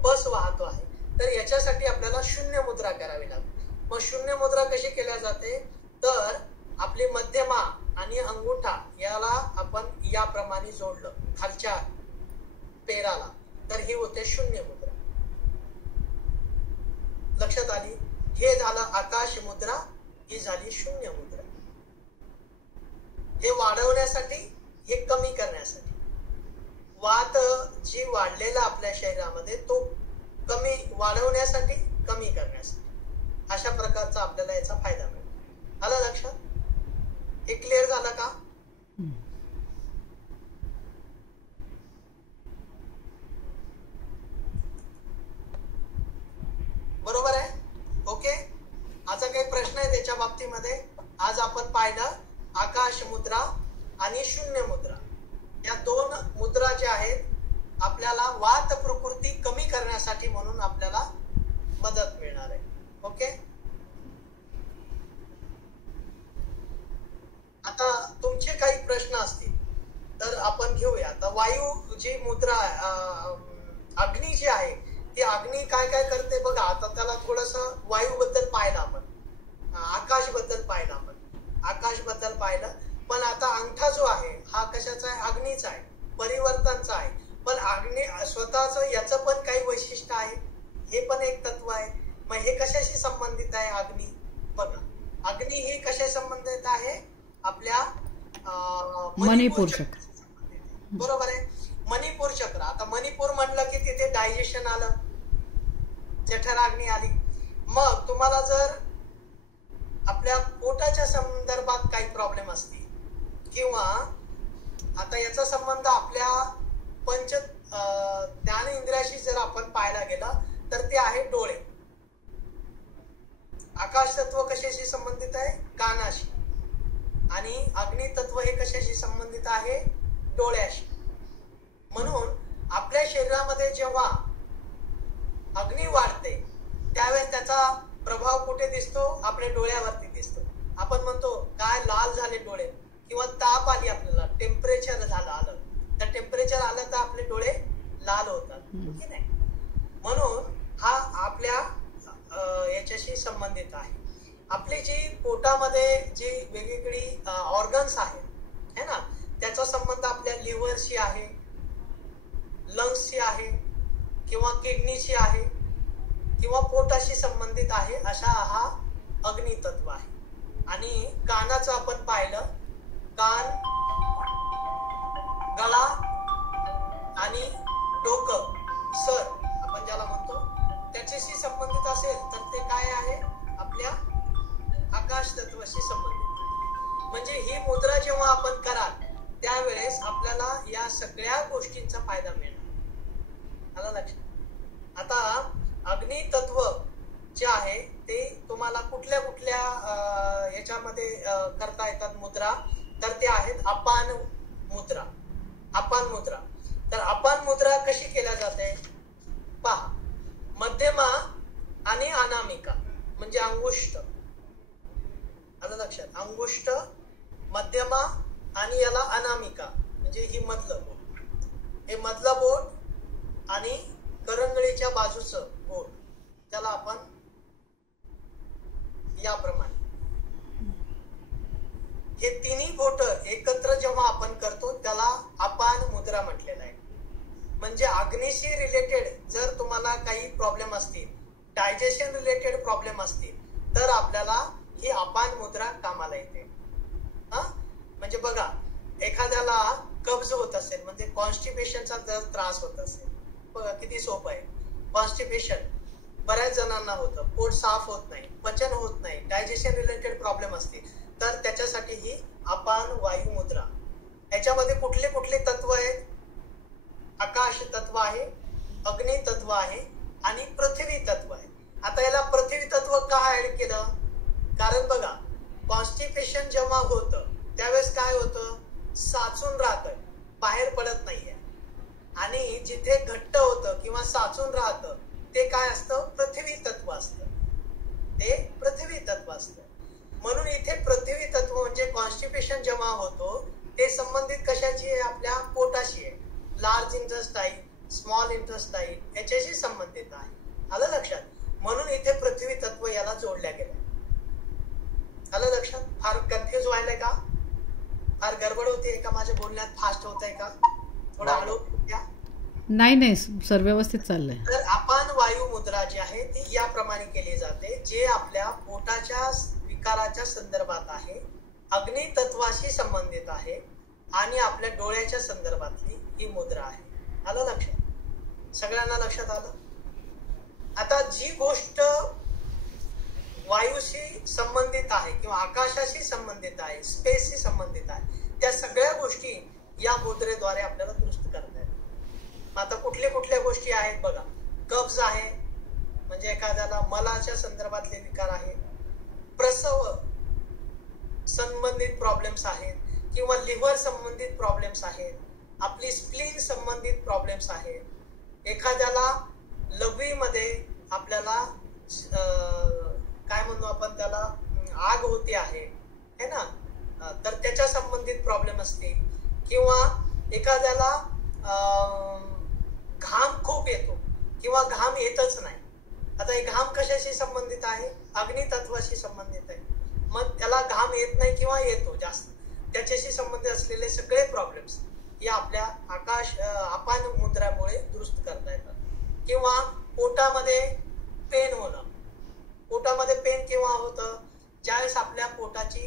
पस वाहतो आहे, तर याच्यासाठी आपल्याला शून्य मुद्रा करावी लागते. मग शून्य मुद्रा कशी केल्या जाते, तर आपली मध्यमा आणि अंगुठा याला आपण याप्रमाणे जोडलं खालच्या पेराला, तर ही होते शून्य मुद्रा. लक्षात आली. हे झालं आकाश मुद्रा, ही झाली शून्य मुद्रा. हे वाढवण्यासाठी, हे कमी करण्यासाठी. वात जी वाढलेला आपल्या शरीरामध्ये तो कमी वाढवण्यासाठी, कमी करण्यासाठी, अशा प्रकारचा आपल्याला याचा फायदा मिळतो. आलं लक्षात. हे क्लिअर झालं का. बरोबर आहे. ओके. आता काही प्रश्न आहे त्याच्या बाबतीमध्ये. आज आपण पाहिलं आकाश मुद्रा आणि शून्य मुद्रा, या दोन मुद्रा ज्या आहेत आपल्याला वात प्रकृती कमी करण्यासाठी म्हणून आपल्याला मदत मिळणार आहे. ओके. आता तुमचे काही प्रश्न असतील तर आपण घेऊया. आता वायू जी मुद्रा, अग्नी जी आहे, ती अग्नी काय काय करते बघा. आता त्याला थोडस वायू बद्दल पाहिलं आपण, आकाश बद्दल पाहिलं आपण, आकाश बद्दल पाहिलं, पण आता अंगठा जो आहे हा कशाचा आहे, अग्नीचा आहे, परिवर्तनचा आहे. पण अग्नी स्वतःच याचं पण काही वैशिष्ट्य आहे, हे पण एक तत्व आहे. मग हे कशाशी संबंधित आहे अग्नी. बघा अग्नी ही कशा संबंधित आहे, आपल्या मणिपूर चक्र. बरोबर आहे. मणिपूर चक्र. आता मणिपूर म्हणलं की तिथे डायजेशन आलं, जठराग्नी आली. मग तुम्हाला जर आपल्या पोटाच्या संदर्भात काही प्रॉब्लेम असतील किंवा आता याचा संबंध आपल्या पंच ज्ञान इंद्रियाशी जर आपण पाहायला गेलं तर ते आहे डोळे. आकाश तत्व कशाशी संबंधित आहे, कानाशी. आणि अग्नि तत्व हे कशाशी संबंधित आहे, डोळ्याशी. म्हणून आपल्या शरीरामध्ये जेव्हा अग्नी वाढते त्यावेळेस त्याचा प्रभाव कुठे दिसतो, आपल्या डोळ्यावरती दिसतो. आपण म्हणतो काय लाल झाले डोळे, किंवा ताप आली, आपल्याला टेम्परेचर आलं, तर टेम्परेचर आलं तर आपले डोळे लाल होतात की नाही. म्हणून हा आपल्या याच्याशी संबंधित आहे. आपली जी पोटामध्ये जी वेगवेगळी ऑर्गन्स आहेत है ना, त्याचा संबंध आपल्या लिव्हरशी आहे, लंग्सशी आहे, किंवा किडनीशी आहे, किंवा पोटाशी संबंधित आहे. अशा हा अग्नि तत्व आहे. आणि कानाचं आपण पाहिलं, कान, गळा आणि डोकं, सर आपण ज्याला म्हणतो, त्याच्याशी संबंधित असेल तर ते काय आहे, आपल्या आकाश तत्वाशी संबंधित. म्हणजे ही मुद्रा जेव्हा आपण कराल त्यावेळेस आपल्याला या सगळ्या गोष्टींचा फायदा मिळणार. आलं लक्षात. आता अग्नि तत्व जे आहे ते तुम्हाला कुठल्या कुठल्या याच्यामध्ये करता येतात मुद्रा, तर ते आहेत अपान मुद्रा. अपान मुद्रा. तर अपान मुद्रा कशी केल्या जाते पहा. मध्यमा आणि अनामिका म्हणजे अंगुष्ठ. आलं लक्षात. अंगुष्ठ, मध्यमा आणि याला अनामिका म्हणजे ही मधलं बोट. हे मधलं बोट आणि करंगळीच्या बाजूचं बोट, त्याला आपण याप्रमाणे हे तिन्ही बोट एकत्र जेव्हा आपण करतो त्याला अपान मुद्रा म्हटलेलं आहे. म्हणजे अग्नीशी रिलेटेड जर तुम्हाला काही प्रॉब्लेम असतील, डायजेशन रिलेटेड प्रॉब्लेम असतील, तर आपल्याला ही अपान मुद्रा कामाला येते. म्हणजे बघा, एखाद्याला कब्ज होत असेल, म्हणजे कॉन्स्टिपेशनचा जर त्रास होत असेल, बघा किती सोपं आहे. कॉन्स्टिपेशन बऱ्याच जणांना होतं, पोट साफ होत नाही, पचन होत नाही, डायजेशन रिलेटेड प्रॉब्लेम असतील, तर त्याच्यासाठी ही अपान वायू मुद्रा. याच्यामध्ये कुठले कुठले तत्व आहेत? आकाश तत्व आहे, अग्नी तत्व आहे आणि पृथ्वी तत्व आहे. आता याला पृथ्वी तत्व का ऍड केलं? कारण बघा, कॉन्स्टिपेशन जेव्हा होतं त्यावेळेस काय होतं, साचून राहतं, बाहेर पडत नाहीये. आणि जिथे घट्ट होतं किंवा साचून राहतं ते काय असतं, पृथ्वी तत्व असतं. ते पृथ्वी तत्व असतं. म्हणून इथे पृथ्वी तत्व म्हणजे कॉन्स्टिपेशन जेव्हा होतो ते संबंधित कशाची आहे, आपल्या पोटाशी आहे. लार्ज इंटेस्टाईन, स्मॉल इंटेस्टाईन याच्याशी संबंधित आहे. आलं लक्षात? म्हणून इथे पृथ्वी तत्व याला जोडल्या गेलं. आलं लक्षात? फार कन्फ्युज व्हायलाय का? फार गडबड होतीये का? माझ्या बोलण्यात फास्ट होत आहे का? थोडा हळू द्या. नाही, सर व्यवस्थित चाललंय. तर अपान वायू मुद्रा जी आहे ती याप्रमाणे केली जाते, जे आपल्या पोटाच्या विकाराच्या संदर्भात आहे, अग्नी तत्वाशी संबंधित आहे आणि आपल्या डोळ्याच्या संदर्भातली ही मुद्रा आहे. आलं लक्षात? सगळ्यांना लक्षात आलं? आता जी गोष्ट वायूशी संबंधित आहे किंवा आकाशाशी संबंधित आहे, स्पेसशी संबंधित आहे, त्या सगळ्या गोष्टी या मुद्रेद्वारे आपल्याला दुरुस्त करता येतात. आता कुठल्या कुठल्या गोष्टी आहेत बघा. कब्ज आहे, म्हणजे एखाद्याला मलाच्या संदर्भातले विकार आहेत, प्रसव संबंधित प्रॉब्लेम्स आहेत किंवा लिव्हर संबंधित प्रॉब्लेम्स आहेत, आपली स्प्लीन संबंधित प्रॉब्लेम्स आहेत, एखाद्याला लघवीमध्ये आपल्याला काय म्हणू आपण त्याला, आग होते आहे ना, तर त्याच्या संबंधित प्रॉब्लेम असतील, किंवा एखाद्याला घाम खूप येतो किंवा घाम येतच नाही. आता हे घाम कशाशी संबंधित आहे, अग्नी तत्वाशी संबंधित आहे. मग त्याला घाम येत नाही किंवा येतो जास्त, त्याच्याशी संबंधित असलेले सगळे प्रॉब्लेम्स या आपल्या अपान मुद्रामुळे दुरुस्त करता येतात. किंवा पोटामध्ये पेन होणं. पोटामध्ये पेन केव्हा होतं, ज्यावेळेस आपल्या पोटाची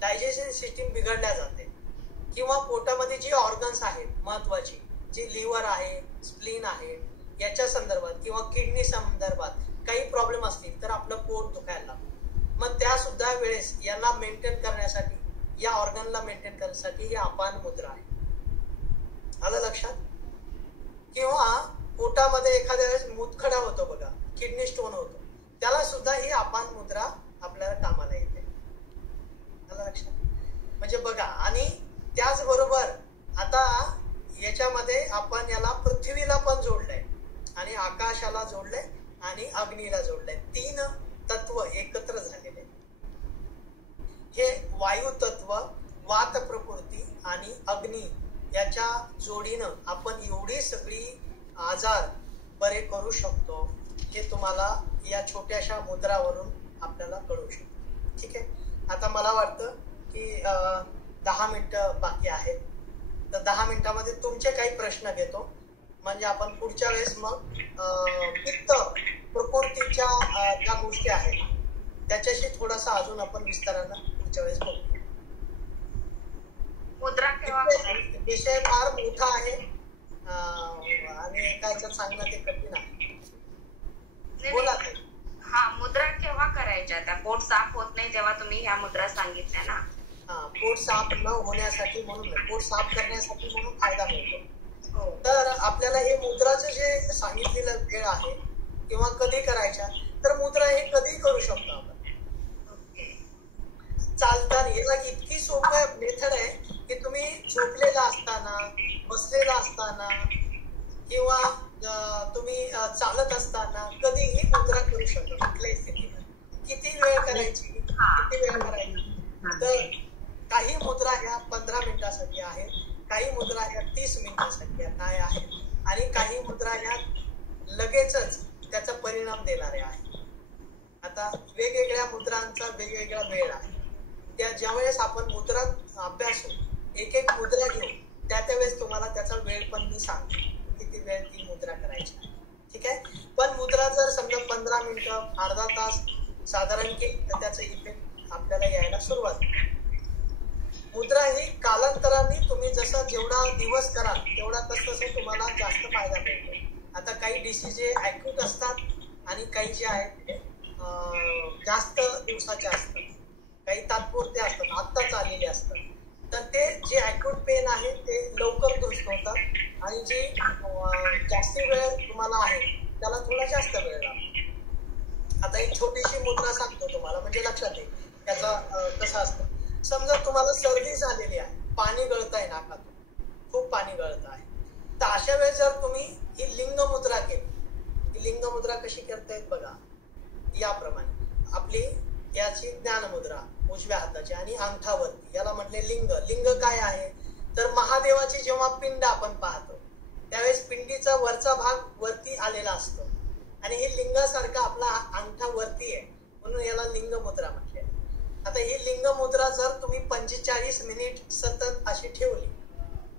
डायजेशन सिस्टीम बिघडल्या जाते, किंवा पोटामध्ये जी ऑर्गन्स आहेत महत्वाची, जी लिव्हर आहे, स्प्लीन आहे, याच्या संदर्भात किंवा किडनी संदर्भात काही प्रॉब्लेम असतील तर आपलं पोट दुखायला लागतं. मग त्या सुद्धा वेळेस यांना मेंटेन करण्यासाठी, या ऑर्गनला मेंटेन करण्यासाठी ही अपान मुद्रा आहे. आलं लक्षात? किंवा पोटामध्ये एखाद्या वेळेस मूतखडा होतो बघा, किडनी स्टोन होतो, त्याला सुद्धा ही अपान मुद्रा आपल्याला कामाला येते. आलं लक्षात? म्हणजे बघा, आणि त्याचबरोबर आता याच्यामध्ये आपण याला पृथ्वीला पण जोडलंय आणि आकाशाला जोडलंय आणि अग्नीला जोडलंय. 3 तत्व एकत्र झालेले. हे वायू तत्व, वात प्रकृती आणि अग्नी याच्या जोडीनं आपण एवढी सगळी आजार बरे करू शकतो, हे तुम्हाला या छोट्याशा मुद्रावरून आपल्याला कळू शकतो. ठीक आहे? आता मला वाटतं की 10 मिनिटं बाकी आहेत, तर 10 मिनिटामध्ये तुमचे काही प्रश्न घेतो, म्हणजे आपण पुढच्या वेळेस मग पित्त प्रकृतीच्या ज्या गोष्टी आहेत त्याच्याशी थोडासा अजून आपण विस्तारानं पुढच्या वेळेस बघू. विषय फार मोठा आहे आणि एकाचं सांगणं ते कठीण आहे. बोला ते. हा, मुद्रा केव्हा करायच्या? त्या पोट साफ होत नाही तेव्हा तुम्ही ह्या मुद्रा सांगितल्या ना. पोट साफ न होण्यासाठी म्हणून, पोट साफ करण्यासाठी म्हणून फायदा मिळतो. तर आपल्याला हे मुद्राचं जे सांगितलेलं वेळ आहे किंवा कधी करायच्या, तर मुद्रा हे कधी करू शकतो आपण. चालताना याला इतकी सोपं मेथड आहे की तुम्ही झोपलेला असताना, बसलेला असताना किंवा तुम्ही चालत असताना कधीही मुद्रा करू शकता कुठल्याही स्थितीला. किती वेळ करायची, किती वेळ करायची, तर काही मुद्रा ह्या 15 मिनिटासाठी आहेत, काही मुद्रा ह्या 30 मिनिटासाठी काय आहेत, आणि काही मुद्रा ह्या लगेचच त्याचा परिणाम देणाऱ्या आहेत. आता वेगवेगळ्या मुद्रांचा वेगवेगळा वेळ आहे. त्या ज्यावेळेस आपण मुद्रा अभ्यासू, एक एक मुद्रा घेऊ, त्यावेळेस तुम्हाला त्याचा वेळ पण मी सांगतो, किती वेळ ती मुद्रा करायची, ठीक आहे. पण मुद्रा जर समजा 15 मिनिटं, अर्धा तास साधारण केली तर त्याचा इफेक्ट आपल्याला यायला सुरुवात होते. मुद्रा ही कालांतराने तुम्ही जसं जेवढा दिवस कराल तेवढा तसं तुम्हाला जास्त फायदा मिळतो. आता काही डिसीज जे ऍक्यूट असतात आणि काही जे आहेत जास्त दिवसाचे असतात, काही तात्पुरते असतात, आत्ताच आलेले असतात. तर ते जे ऍक्यूट पेन आहे ते लवकर दुरुस्त होतात आणि जे जास्ती वेळ तुम्हाला आहे त्याला थोडा जास्त वेळ लागतो. आता एक छोटीशी मुद्रा सांगतो तुम्हाला, म्हणजे लक्षात येईल त्याचा कसं असतं. समजा तुम्हाला सर्दी झालेली आहे, पाणी गळत आहे नाकातून, खूप पाणी गळत आहे, तर अशा वेळेस जर तुम्ही ही लिंग मुद्रा केली, ही लिंग मुद्रा कशी करतायत बघा, याप्रमाणे आपली याची ज्ञान मुद्रा उजव्या हाताची आणि अंगठावरती, याला म्हटले लिंग. लिंग काय आहे तर महादेवाची जेव्हा पिंड आपण पाहतो त्यावेळेस पिंडीचा वरचा भाग वरती आलेला असतो आणि हे लिंगासारखा आपला अंगठा वरती आहे, म्हणून याला लिंग मुद्रा म्हटले. आता ही लिंग मुद्रा जर तुम्ही 45 मिनिट सतत अशी ठेवली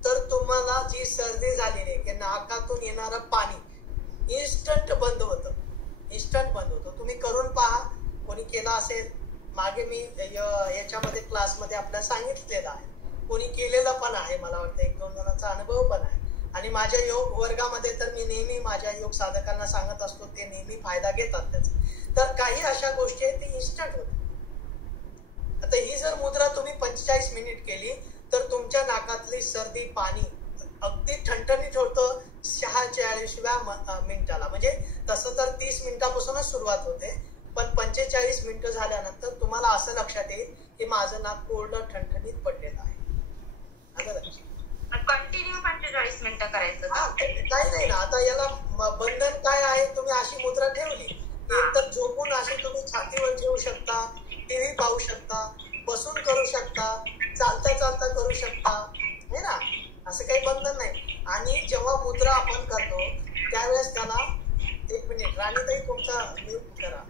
तर तुम्हाला जी सर्दी झालेली आहे, नाकातून येणारं पाणी इन्स्टंट बंद होतं, इन्स्टंट बंद होतं. तुम्ही करून पहा, कोणी केला असेल, मागे मी याच्यामध्ये क्लासमध्ये आपल्याला सांगितलेलं आहे, कोणी केलेलं पण आहे, मला वाटतं 1-2 जणांचा अनुभव पण आहे. आणि माझ्या योग वर्गामध्ये तर मी नेहमी माझ्या योग साधकांना सांगत असतो, ते नेहमी फायदा घेतात त्याचा. तर काही अशा गोष्टी आहेत ती इन्स्टंट होते. आता ही जर मुद्रा तुम्ही 45 मिनिट केली तर तुमच्या नाकातली सर्दी पाणी अगदी ठणठणीत होतं 46व्या मिनिटाला. म्हणजे तसं तर 30 मिनिटापासूनच सुरुवात होते, पण 45 मिनिटं झाल्यानंतर तुम्हाला असं लक्षात येईल की माझं नाक पूर्ण ठणठणीत पडलेलं आहे. कंटिन्यू 45 मिनिटं करायचं काही नाही ना. आता याला बंधन काय आहे, तुम्ही अशी मुद्रा ठेवली एक तर झोपून अशी तुम्ही छातीवर ठेवू शकता, टीव्ही पाहू शकता, बसून करू शकता, चालता चालता करू शकता, है ना, असं काही बंधन नाही. आणि जेव्हा मुद्रा आपण करतो त्यावेळेस त्याला 1 मिनिट राणीताई तुमचा म्यूट करा.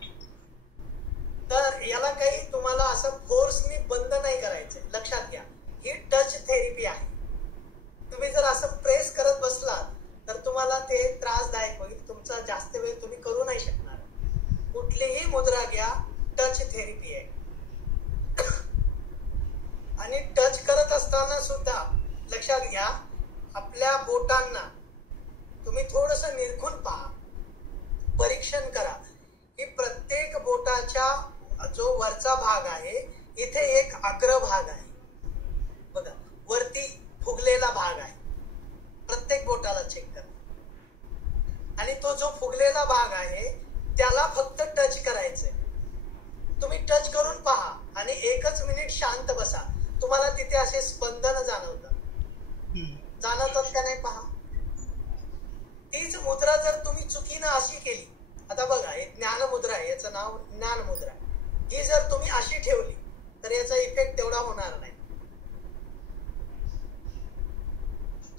तर याला काही तुम्हाला असं फोर्सनी बंद नाही करायचं, लक्षात घ्या. ही टच थेरपी आहे. तुम्ही जर असं प्रेस करत बसलात तर तुम्हाला ते त्रासदायक होईल, तुमचा जास्त वेळ तुम्ही करू नाही शकणार. कुठलीही मुद्रा घ्या, टच थेरपी आहे. आणि टच करत असताना सुद्धा लक्षात घ्या, आपल्या बोटांना तुम्ही थोडस निरखून पहा, परीक्षण करा की प्रत्येक बोटाच्या जो वरचा भाग आहे इथे एक अग्रभाग आहे बघा, वरती फुगलेला भाग आहे, प्रत्येक बोटाला चेक करा. आणि तो जो फुगलेला भाग आहे त्याला फक्त टच करायचंय. तुम्ही टच करून पहा आणि 1 मिनिट शांत बसा, तुम्हाला तिथे असे स्पंदन जाणवतात का नाही पहा. तीच मुद्रा जर तुम्ही चुकीनं अशी केली, आता बघा एक ज्ञान मुद्रा आहे, याचं नाव ज्ञान मुद्रा आहे, ही जर तुम्ही अशी ठेवली तर याचा इफेक्ट तेवढा होणार नाही.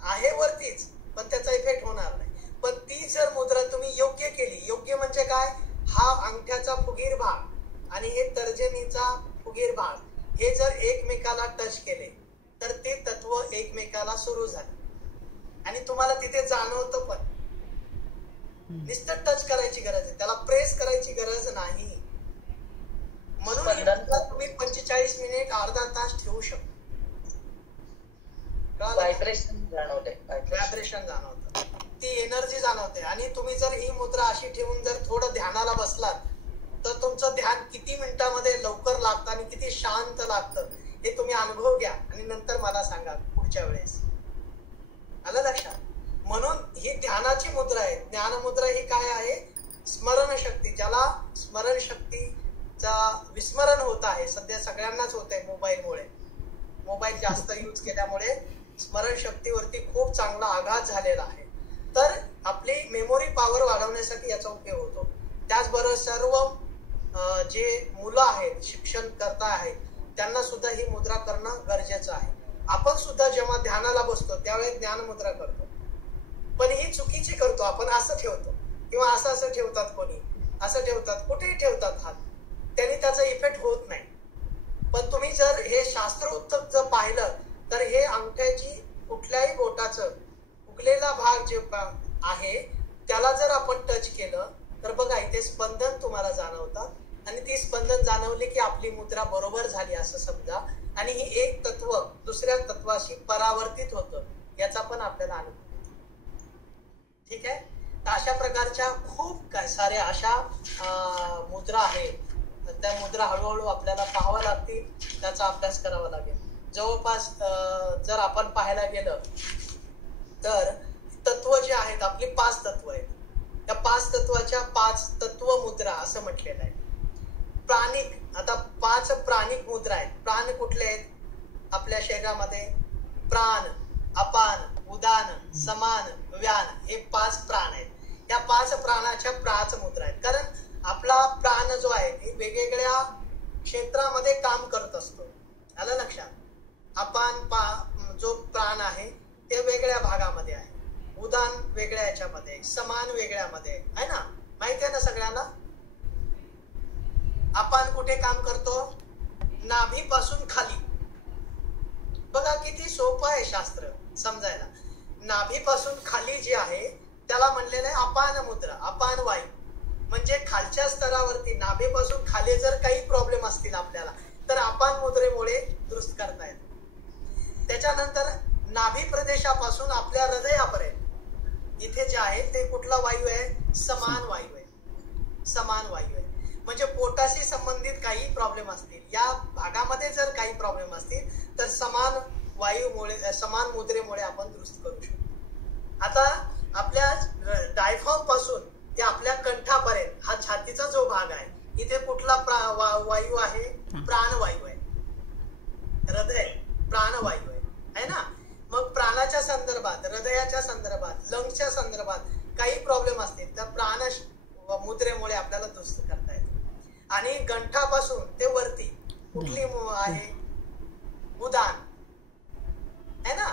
आहे वरतीच पण त्याचा इफेक्ट होणार नाही. पण ती जर मुद्रा तुम्ही योग्य केली, योग्य म्हणजे काय, हा अंगठ्याचा फुगीर भाग आणि हे तर्जनीचा फुगीर भाग हे जर एकमेकाला टच केले तर ते तत्व एकमेकाला सुरू झाले आणि तुम्हाला तिथे जाणवतं पण. नुसतं टच करायची गरज आहे, त्याला प्रेस करायची गरज नाही. म्हणून तुम्ही 45 मिनिट अर्धा तास ठेवू शकता. व्हायब्रेशन जाणवते, व्हायब्रेशन जाणवतं, ती एनर्जी जाणवते. आणि तुम्ही जर ही मुद्रा अशी ठेवून जर थोडं ध्यानाला बसलात तर तुमचं ध्यान किती मिनिटांमध्ये लवकर लागतं आणि किती शांत लागतं हे तुम्ही अनुभव घ्या आणि नंतर मला सांगा पुढच्या वेळेस. आलं लक्षात. म्हणून ही ध्यानाची मुद्रा आहे. ज्ञान मुद्रा ही काय आहे, स्मरणशक्ती, ज्याला स्मरणशक्तीचा विस्मरण होत आहे, सध्या सगळ्यांनाच होत आहे मोबाईलमुळे, मोबाईल जास्त यूज केल्यामुळे स्मरणशक्तीवरती खूप चांगला आघात झालेला आहे. तर आपली मेमोरी पॉवर वाढवण्यासाठी याचा उपयोग होतो. त्याचबरोबर सर्व जे मुलं आहेत, शिक्षण करता आहेत, त्यांना सुद्धा ही मुद्रा करणं गरजेचं आहे. आपण सुद्धा जेव्हा ध्यानाला बसतो त्यावेळेस ज्ञान मुद्रा करतो, पण ही चुकीची करतो आपण. असं ठेवतो किंवा असं ठेवतात, कोणी असं ठेवतात, कुठेही ठेवतात हात, त्यांनी त्याचा इफेक्ट होत नाही. पण तुम्ही जर हे शास्त्रोक्त जर पाहिलं तर हे अंगठ्याची कुठल्याही बोटाचं उगलेला भाग जे आहे त्याला जर आपण टच केलं तर बघा इथे स्पंदन तुम्हाला जाणवतात आणि ती स्पंदन जाणवली की आपली मुद्रा बरोबर झाली असं समजा आणि ही एक तत्व दुसऱ्या तत्वाशी परावर्तित होतं याचा पण आपल्याला अनुभव येतो. ठीक आहे. तर अशा प्रकारच्या खूप साऱ्या अशा मुद्रा आहेत. त्या मुद्रा हळूहळू आपल्याला पाहाव्या लागतील, त्याचा अभ्यास करावा लागेल. जवळपास जर आपण पाहायला गेलं तर तत्व जे आहेत आपली 5 तत्व आहेत. त्या 5 तत्वाच्या 5 तत्व मुद्रा असं म्हटलेलं आहे. प्राणिक, आता 5 प्राणिक मुद्रा आहेत. प्राण कुठले आहेत आपल्या शरीरामध्ये? प्राण, अपान, उदान, समान, व्यान हे 5 प्राण आहेत. या 5 प्राणाच्या 5 मुद्रा आहेत. कारण आपला प्राण जो आहे ते वेगवेगळ्या क्षेत्रामध्ये काम करत असतो. आलं लक्षात? अपान जो प्राण आहे ते वेगळ्या भागामध्ये आहे, उदान वेगळ्या याच्यामध्ये, समान वेगळ्यामध्ये आहे ना, माहिती आहे ना सगळ्यांना? अपान कुठे काम करतो? नाभीपासून खाली. बघा किती सोपं आहे शास्त्र समजायला. नाभीपासून खाली जे आहे त्याला म्हणलेलं आहे अपान मुद्रा, अपान वायू. म्हणजे खालच्या स्तरावरती नाभीपासून खाली जर काही प्रॉब्लेम असतील आपल्याला तर अपान मुद्रेमुळे दुरुस्त करता येतो. त्याच्यानंतर नाभी प्रदेशापासून आपल्या हृदयापर्यंत इथे जे आहे ते कुठला वायू आहे? समान वायू आहे. समान वायू आहे म्हणजे पोटाशी संबंधित काही प्रॉब्लेम असतील, या भागामध्ये जर काही प्रॉब्लेम असतील तर समान वायूमुळे, समान मुद्रेमुळे आपण दुरुस्त करू शकतो. आता आपल्या डायफ्राम पासून ते आपल्या कंठापर्यंत हा छातीचा जो भाग आहे इथे कुठला वायू आहे? प्राणवायू आहे. हृदय प्राणवायू आहे ना. मग प्राणाच्या संदर्भात, हृदयाच्या संदर्भात, लंग्सच्या संदर्भात काही प्रॉब्लेम असतील तर प्राण मुद्रेमुळे आपल्याला दुरुस्त करता येतो. आणि गंठापासून ते वरती कुठली आहे? उदान आहे ना.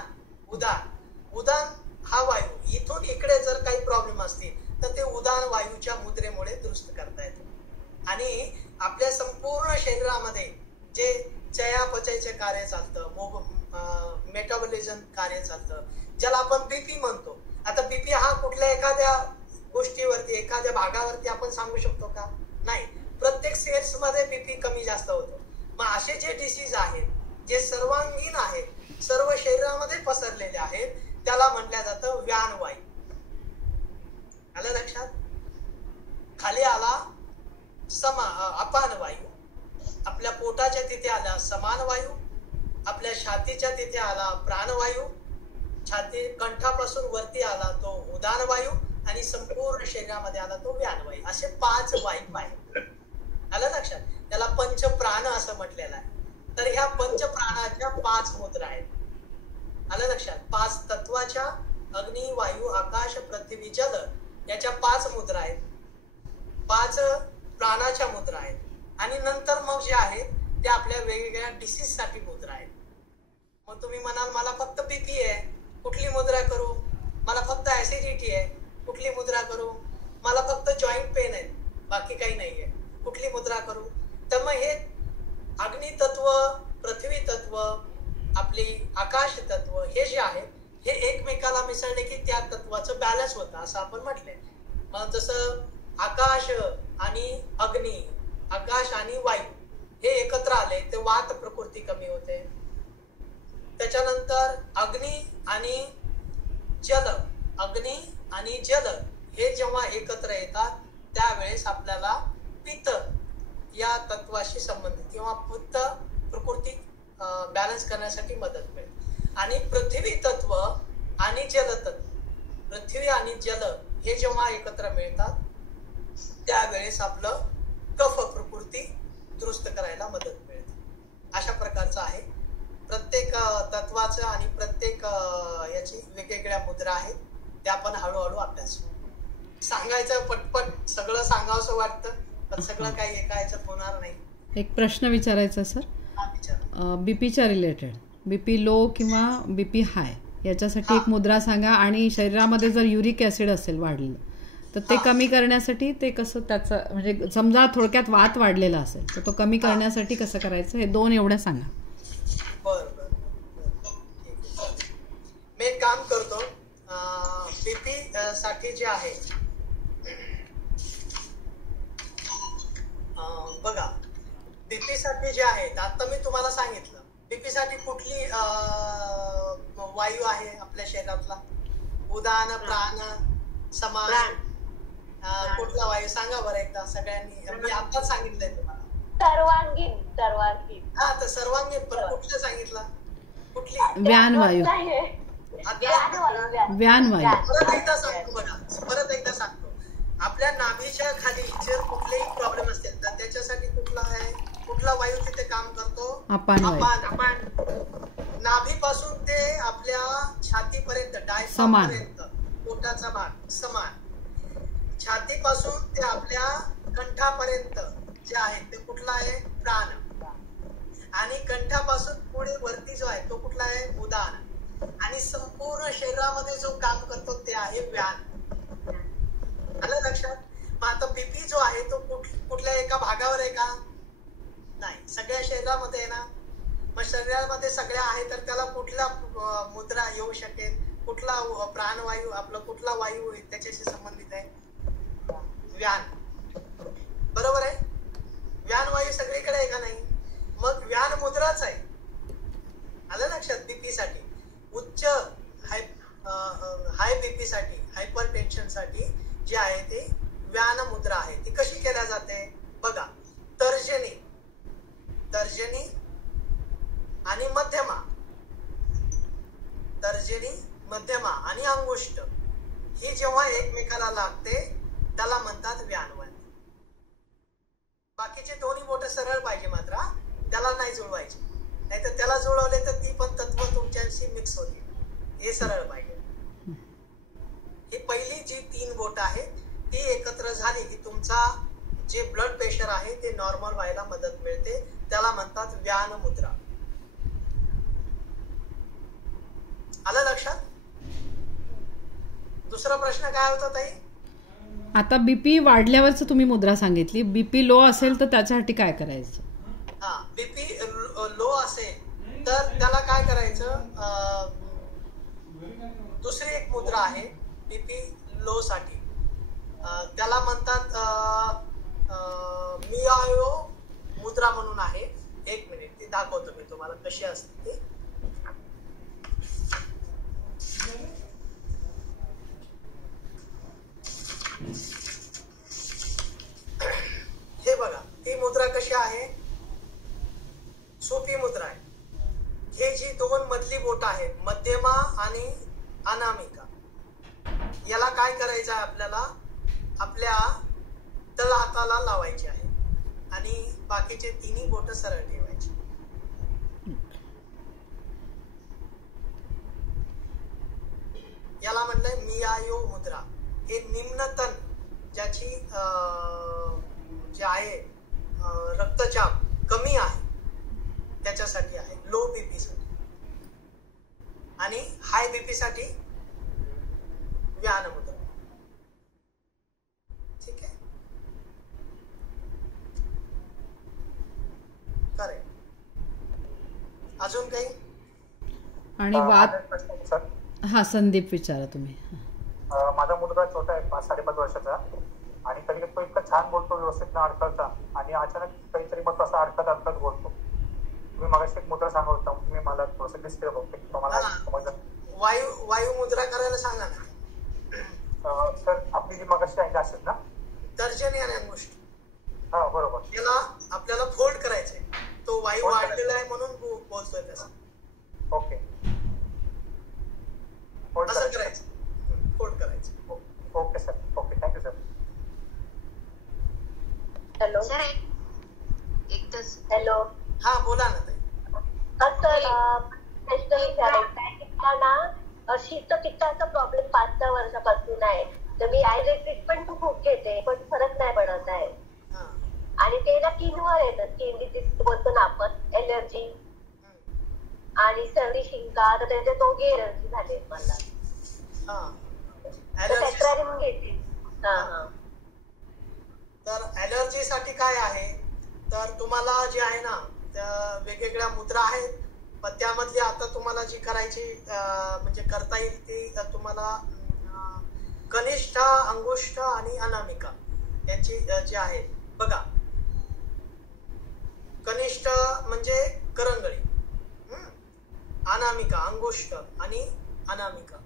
उदान, उदान हा वायू इथून इकडे जर काही प्रॉब्लेम असतील तर ते उदान वायूच्या मुद्रेमुळे दुरुस्त करता येतो. आणि आपल्या संपूर्ण शरीरामध्ये जे चयापचयचे कार्य चालतं, मेटाबॉलिझम कार्य चालतं, ज्याला आपण बीपी म्हणतो. आता बीपी हा कुठल्या एखाद्या गोष्टीवरती, एखाद्या भागावरती आपण सांगू शकतो का? नाही. प्रत्येक सेल्स मध्ये बीपी कमी जास्त होतो. मग असे जे डिसीज आहेत जे सर्वांगीण आहेत, सर्व शरीरामध्ये पसरलेले आहेत, त्याला म्हटलं जातं व्यानवायू. आलं लक्षात? खाली आला अपान वायू, आपल्या पोटाच्या तिथे आला समान वायू, आपल्या छातीच्या तिथे आला प्राणवायू, छाती कंठापासून वरती आला तो उदान वायू आणि संपूर्ण शरीरामध्ये आला तो व्यानवायू. असे 5 वायू आहेत. आलं लक्षात? त्याला पंचप्राण असं म्हटलेलं आहे. तर ह्या पंचप्राणाच्या 5 मुद्रा आहेत. आलं लक्षात? 5 तत्वाच्या अग्नी, वायू, आकाश, पृथ्वी, जल याच्या 5 मुद्रा आहेत. 5 प्राणाच्या मुद्रा आहेत. आणि नंतर मग जे आहेत ते आपल्या वेगवेगळ्या डिसीज साठी मुद्रा आहेत. मग तुम्ही म्हणाल मला फक्त बीपी आहे, कुठली मुद्रा करू? मला फक्त ऍसिडिटी आहे, कुठली मुद्रा करू? मला फक्त जॉईंट पेन आहे, बाकी काही नाहीये, कुठली मुद्रा करू? तर मग हे अग्नि तत्व, पृथ्वी तत्व, आपली आकाश तत्व हे जे आहे हे एकमेकाला मिसळले की त्या तत्वाचं बॅलन्स होतं असं आपण म्हटलंय. मग जसं आकाश आणि अग्नी, आकाश आणि वायू हे एकत्र आले ते वात प्रकृती कमी होते. त्याच्यानंतर अग्नी आणि जल हे जेव्हा एकत्र येतात त्यावेळेस आपल्याला पित्त या तत्वाशी संबंधित किंवा पित्त प्रकृती बॅलन्स करण्यासाठी मदत मिळते. आणि पृथ्वी तत्व आणि जल तत्व, पृथ्वी आणि जल हे जेव्हा एकत्र मिळतात त्यावेळेस आपलं कफ प्रकृती दुरुस्त करायला मदत मिळते. अशा प्रकारचं आहे. प्रत्येक तत्वाचं आणि प्रत्येक याची वेगवेगळ्या मुद्रा आहेत. त्या आपण हळूहळू अभ्यास सांगायचं, पटपट सगळं सांगावंसं वाटतं पण सगळं काही एका याच्यात होणार नाही. एक प्रश्न विचारायचा सर, बीपीच्या रिलेटेड, बीपी लो किंवा बीपी हाय याच्यासाठी एक मुद्रा सांगा. आणि शरीरामध्ये जर युरिक ऍसिड असेल वाढलेलं तर ते कमी करण्यासाठी ते कसं त्याचं म्हणजे समजा थोडक्यात वात वाढलेला असेल तर तो कमी करण्यासाठी कसं करायचं हे 2 एवढं सांगा. बरं बरं ठीक आहे. मी एक काम करतो, बीपी साठी जे आहे बघा, बीपी साठी जे आहे आता मी तुम्हाला सांगितलं बीपी साठी कुठली वायू आहे आपल्या शरीरातला, उदान, प्राण, समान, कुठला वायू सांगा बरं एकदा सगळ्यांनी. मी आताच सांगितलंय तुम्हाला सर्वांगीण. हा तर सर्वांगीण, पण कुठलं सांगितलं, कुठली? व्यानवायू. व्यानवायू. परत एकदा सांगतो बघा, परत एकदा सांगतो. आपल्या नाभीच्या खाली जर कुठलेही प्रॉब्लेम असतील तर त्याच्यासाठी कुठला वायू तिथे काम करतो? अपान. नाभीपासून ते आपल्या छातीपर्यंत, डायफ्राम पर्यंत, पोटाचा भाग समान. छातीपासून ते आपल्या कंठापर्यंत जे आहे ते कुठला आहे? प्राण. आणि कंठापासून पुढे वरती जो आहे तो कुठला आहे? उदान. आणि संपूर्ण शरीरामध्ये जो काम करतो ते आहे व्यान. आलं लक्षात? मग आता बीपी जो आहे तो कुठल्या एका भागावर आहे का? नाही, सगळ्या शरीरामध्ये आहे ना. मग शरीरामध्ये सगळ्या आहे तर त्याला कुठला मुद्रा येऊ शकेल, कुठला प्राणवायू आपला कुठला वायू त्याच्याशी संबंधित आहे? व्यान. बरोबर आहे? व्यान वायू सगळीकडे आहे का नाही? मग व्यान मुद्राच आहे. आलं लक्षात? बीपी साठी उच्च हाय बीपी साठी, हायपर टेन्शन साठी जे आहे ते व्यान मुद्रा आहे. ती कशी केल्या जाते बघा, तर्जनी आणि मध्यमा, तर्जनी, मध्यमा आणि अंगुष्ठ ही जेव्हा एकमेकाला लागते त्याला म्हणतात व्यानवायू. बाकीचे दोन्ही बोट सरळ पाहिजे, मात्र त्याला नाही जुळवायचे, नाहीतर त्याला जुळवले तर ती पण तत्व तुमच्याशी मिक्स होतील. हे सरळ पाहिजे. ही पहिली जी 3 बोट आहे ती एकत्र झाली की तुमचा जे ब्लड प्रेशर आहे ते नॉर्मल व्हायला मदत मिळते. त्याला म्हणतात व्यान मुद्रा. आलं लक्षात? दुसरा प्रश्न काय होता ताई? आता बीपी वाढल्यावरच तुम्ही मुद्रा सांगितली. बीपी लो असेल तर त्याच्यासाठी काय करायचं? हा, बीपी लो असेल तर त्याला काय करायचं? दुसरी एक मुद्रा आहे बीपी लो साठी, त्याला म्हणतात मियायो मुद्रा म्हणून आहे. 1 मिनिट ती दाखवतो मी तुम्हाला कशी असते ती. हे बघा, ती मुद्रा कशी आहे? सोपी मुद्रा आहे. हे जी 2 मधली बोट आहेत, मध्यमा आणि अनामिका, याला काय करायचं आहे? आपल्याला आपल्या तळ हाताला लावायची आहे आणि बाकीचे 3 बोट सरळ ठेवायची. याला म्हणलंय मियायो मुद्रा. हे निम्नतन ज्याची जे आहे रक्तचाप कमी आहे त्याच्यासाठी आहे, लो बीपी साठी. आणि हाय बीपी साठी व्यान मुद्रा. ठीक आहे, करेक्ट. अजून काही? आणि हा संदीप विचारा तुम्ही. माझा मुलगा छोटा आहे, 5-5.5 वर्षाचा, आणि कधी कधी तो इतका छान बोलतो व्यवस्थित न अडकळता, आणि अचानक काहीतरी मग असा अडकत बोलतो. तुम्ही मगाशी एक मुद्रा सांगत होता, तुम्ही मला थोडंसं डिस्क्राईब होते तुम्हाला समजलं. वायू मुद्रा करायला सांगा ना सर. आपली जी मगाशी आहे असेल ना, तर्जनी आणि अंगुष्ठ. हा बरोबर. त्याला आपल्याला फोल्ड करायचंय. तो वायू वाढलेला आहे म्हणून बोलतोय त्याचा. ओके, असं करायचं, फोल्ड करायचं. Okay sir. Okay, thank you sir. Hello sir एकच. हॅलो, हा बोला ना ताई. प्रश्न विचारायचा आहे की मला शीतपित्ताचा प्रॉब्लेम 5-6 वर्षापासून आहे. तर मी आयुर्वेद ट्रीटमेंट खूप घेते पण फरक नाही पडत आहे. आणि ते ना स्किनवर येतं, स्किन डिसीज बोलतो ना आपण, एलर्जी आणि सर्दी, शिंका, तर त्याच्या दोघे एलर्जी झाले मला. घेते तर ऍलर्जीसाठी काय आहे, तर तुम्हाला जे आहे ना त्या वेगवेगळ्या मुद्रा आहेत, पण त्यामधली आता तुम्हाला जी करायची म्हणजे करता येईल ती तुम्हाला कनिष्ठ, अंगुष्ठ आणि अनामिका यांची जी आहे बघा. कनिष्ठ म्हणजे करंगळी, अनामिका अंगुष्ठ आणि अनामिका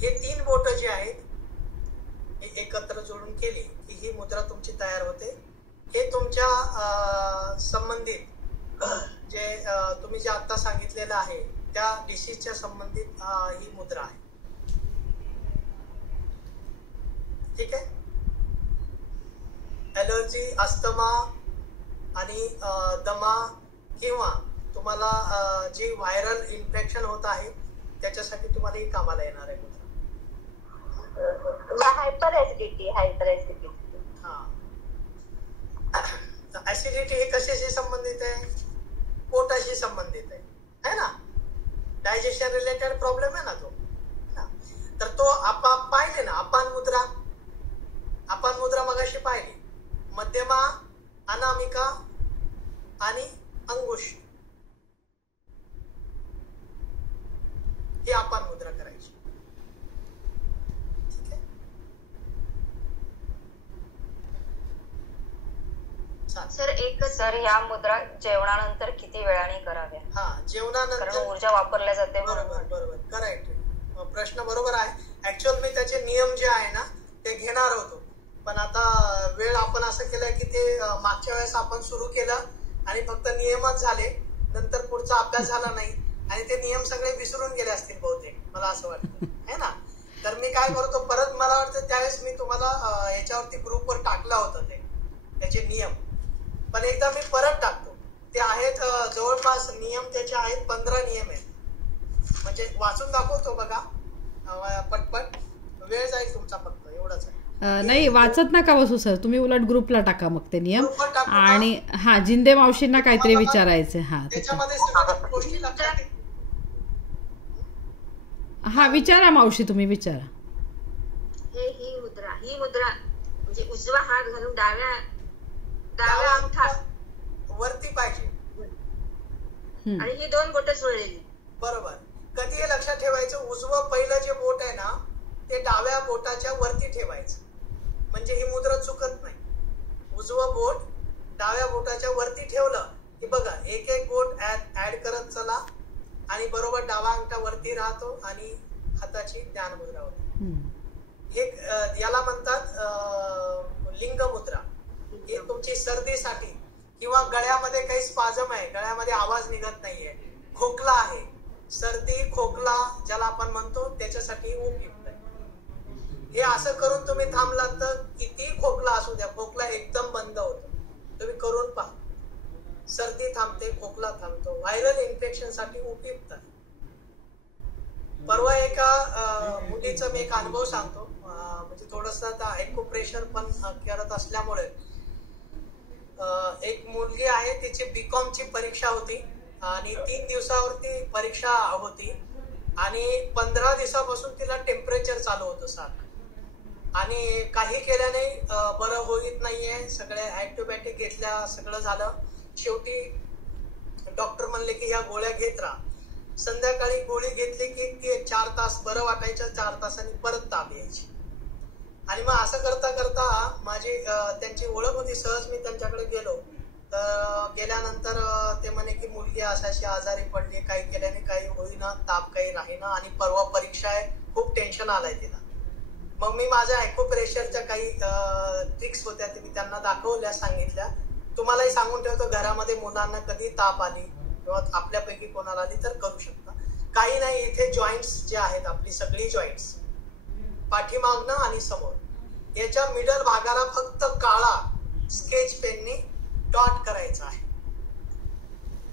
हे 3 बोट जे आहेत हे एकत्र जोडून केली की ही मुद्रा तुमची तयार होते. हे तुमच्या संबंधित जे तुम्ही जे आता सांगितलेलं आहे त्या डिसीजच्या संबंधित ही मुद्रा आहे. ठीक आहे. ॲलर्जी, अस्थमा आणि दमा किंवा तुम्हाला जी व्हायरल इन्फेक्शन होत आहे त्याच्यासाठी तुम्हाला ही कामाला येणार आहे मुद्रा. हायपर ऍसिडिटी हा ऍसिडिटी हे कशाशी संबंधित आहे, पोटाशी संबंधित आहे ना, डायजेशन रिलेटेड प्रॉब्लेम आहे ना तो. तर तो आपण पाहिले ना, अपान मुद्रा मगाशी पाहिली, मध्यमा, अनामिका आणि अंगुष्ठ ही अपान मुद्रा करायची. ठीक आहे. सर एकच सर, ह्या मुद्रा जेवणानंतर किती वेळाने कराव्या? जेवणानंतर, कारण ऊर्जा वापरल्या जाते. बरोबर करेक्ट, प्रश्न बरोबर आहे. ऍक्च्युअल मी त्याचे नियम जे आहे ना ते घेणार होतो, पण आता वेळ आपण असं केलं की ते मागच्या वेळेस आपण सुरू केलं आणि फक्त नियमच झाले, नंतर पुढचा अभ्यास झाला नाही आणि ते नियम सगळे विसरून गेले असतील बहुतेक, मला असं वाटतं है ना. तर मी काय करतो, परत मला वाटतं त्यावेळेस मी तुम्हाला याच्यावरती ग्रुपवर टाकलं होतं त्याचे नियम, पण एकदा मी परत टाकतो. ते आहेत जवळपास नियम त्याचे आहेत 15 नियम आहेत. म्हणजे वाचून दाखवतो बघा पटपट, वेळ जाईल तुमचा, फक्त एवढंच आहे. नाही वाचत नका बसू सर, तुम्ही उलट ग्रुपला टाका मग ते नियम. आणि जिंदे मावशींना काहीतरी विचारायचे. त्याच्यामध्ये सगळ्या गोष्टी लक्षात विचारा मावशी, तुम्ही विचारा. ही मुद्रा म्हणजे उजवा हात घालून डाव्या अंगठा वरती पाहिजे आणि ही 2 बोट जोडलेली. बरोबर. कधी हे लक्षात ठेवायचं, उजवं पहिलं जे बोट आहे ना ते डाव्या बोटाच्या वरती ठेवायचं, म्हणजे ही मुद्रा चुकत नाही. उजवं बोट डाव्या बोटाच्या वरती ठेवलं की बघा एक बोट ऍड करत चला आणि बरोबर डावा अंगठा वरती राहतो आणि हाताची ध्यान मुद्रा होते. हे याला म्हणतात लिंग मुद्रा. हे तुमची सर्दीसाठी किंवा गळ्यामध्ये काही स्पाझम आहे, गळ्यामध्ये आवाज निघत नाहीये, खोकला आहे, सर्दी खोकला ज्याला आपण म्हणतो त्याच्यासाठी उपयुक्त आहे. हे असं करून तुम्ही थांबलात तर किती खोकला असू द्या, खोकला एकदम बंद होतो. तुम्ही करून पहा, सर्दी थांबते, खोकला थांबतो. व्हायरल इन्फेक्शन साठी उपयुक्त आहे. परवा एका मुलीचा मी एक अनुभव सांगतो, म्हणजे थोडस ॲक्युप्रेशर पण करत असल्यामुळे. एक मुलगी आहे, तिची बीकॉम ची परीक्षा होती आणि 3 दिवसावरती परीक्षा होती आणि 15 दिवसापासून तिला टेम्परेचर चालू होतं सारखं आणि काही केल्याने बरं होत नाहीये. सगळ्या अँटीबायोटिक घेतल्या, सगळं झालं. शेवटी डॉक्टर म्हणले की ह्या गोळ्या घेत राहा. संध्याकाळी गोळी घेतली की 4 तास बरं वाटायचं, 4 तासांनी परत ताप यायची. आणि मग असं करता करता माझी त्यांची ओळख होती, सहज मी त्यांच्याकडे गेलो. तर गेल्यानंतर ते म्हणे की मुलगी अशाशी आजारी पडली, काही केल्याने काही होईना, ताप काही राहीना आणि परवा परीक्षा आहे, खूप टेन्शन आलंय तिला. मग मी माझ्या ॲक्युप्रेशरच्या काही ट्रिक्स होत्या ते मी त्यांना दाखवल्या, सांगितल्या. तुम्हालाही सांगून ठेवतो, घरामध्ये मुलांना कधी ताप आली किंवा आपल्यापैकी कोणाला आली तर करू शकता. काही नाही, इथे जॉईंट्स जे आहेत आपली सगळी जॉईंट्स, पाठीमागणं आणि समोर, याच्या मिडल भागाला फक्त काळा स्केच पेनने डॉट करायचा आहे.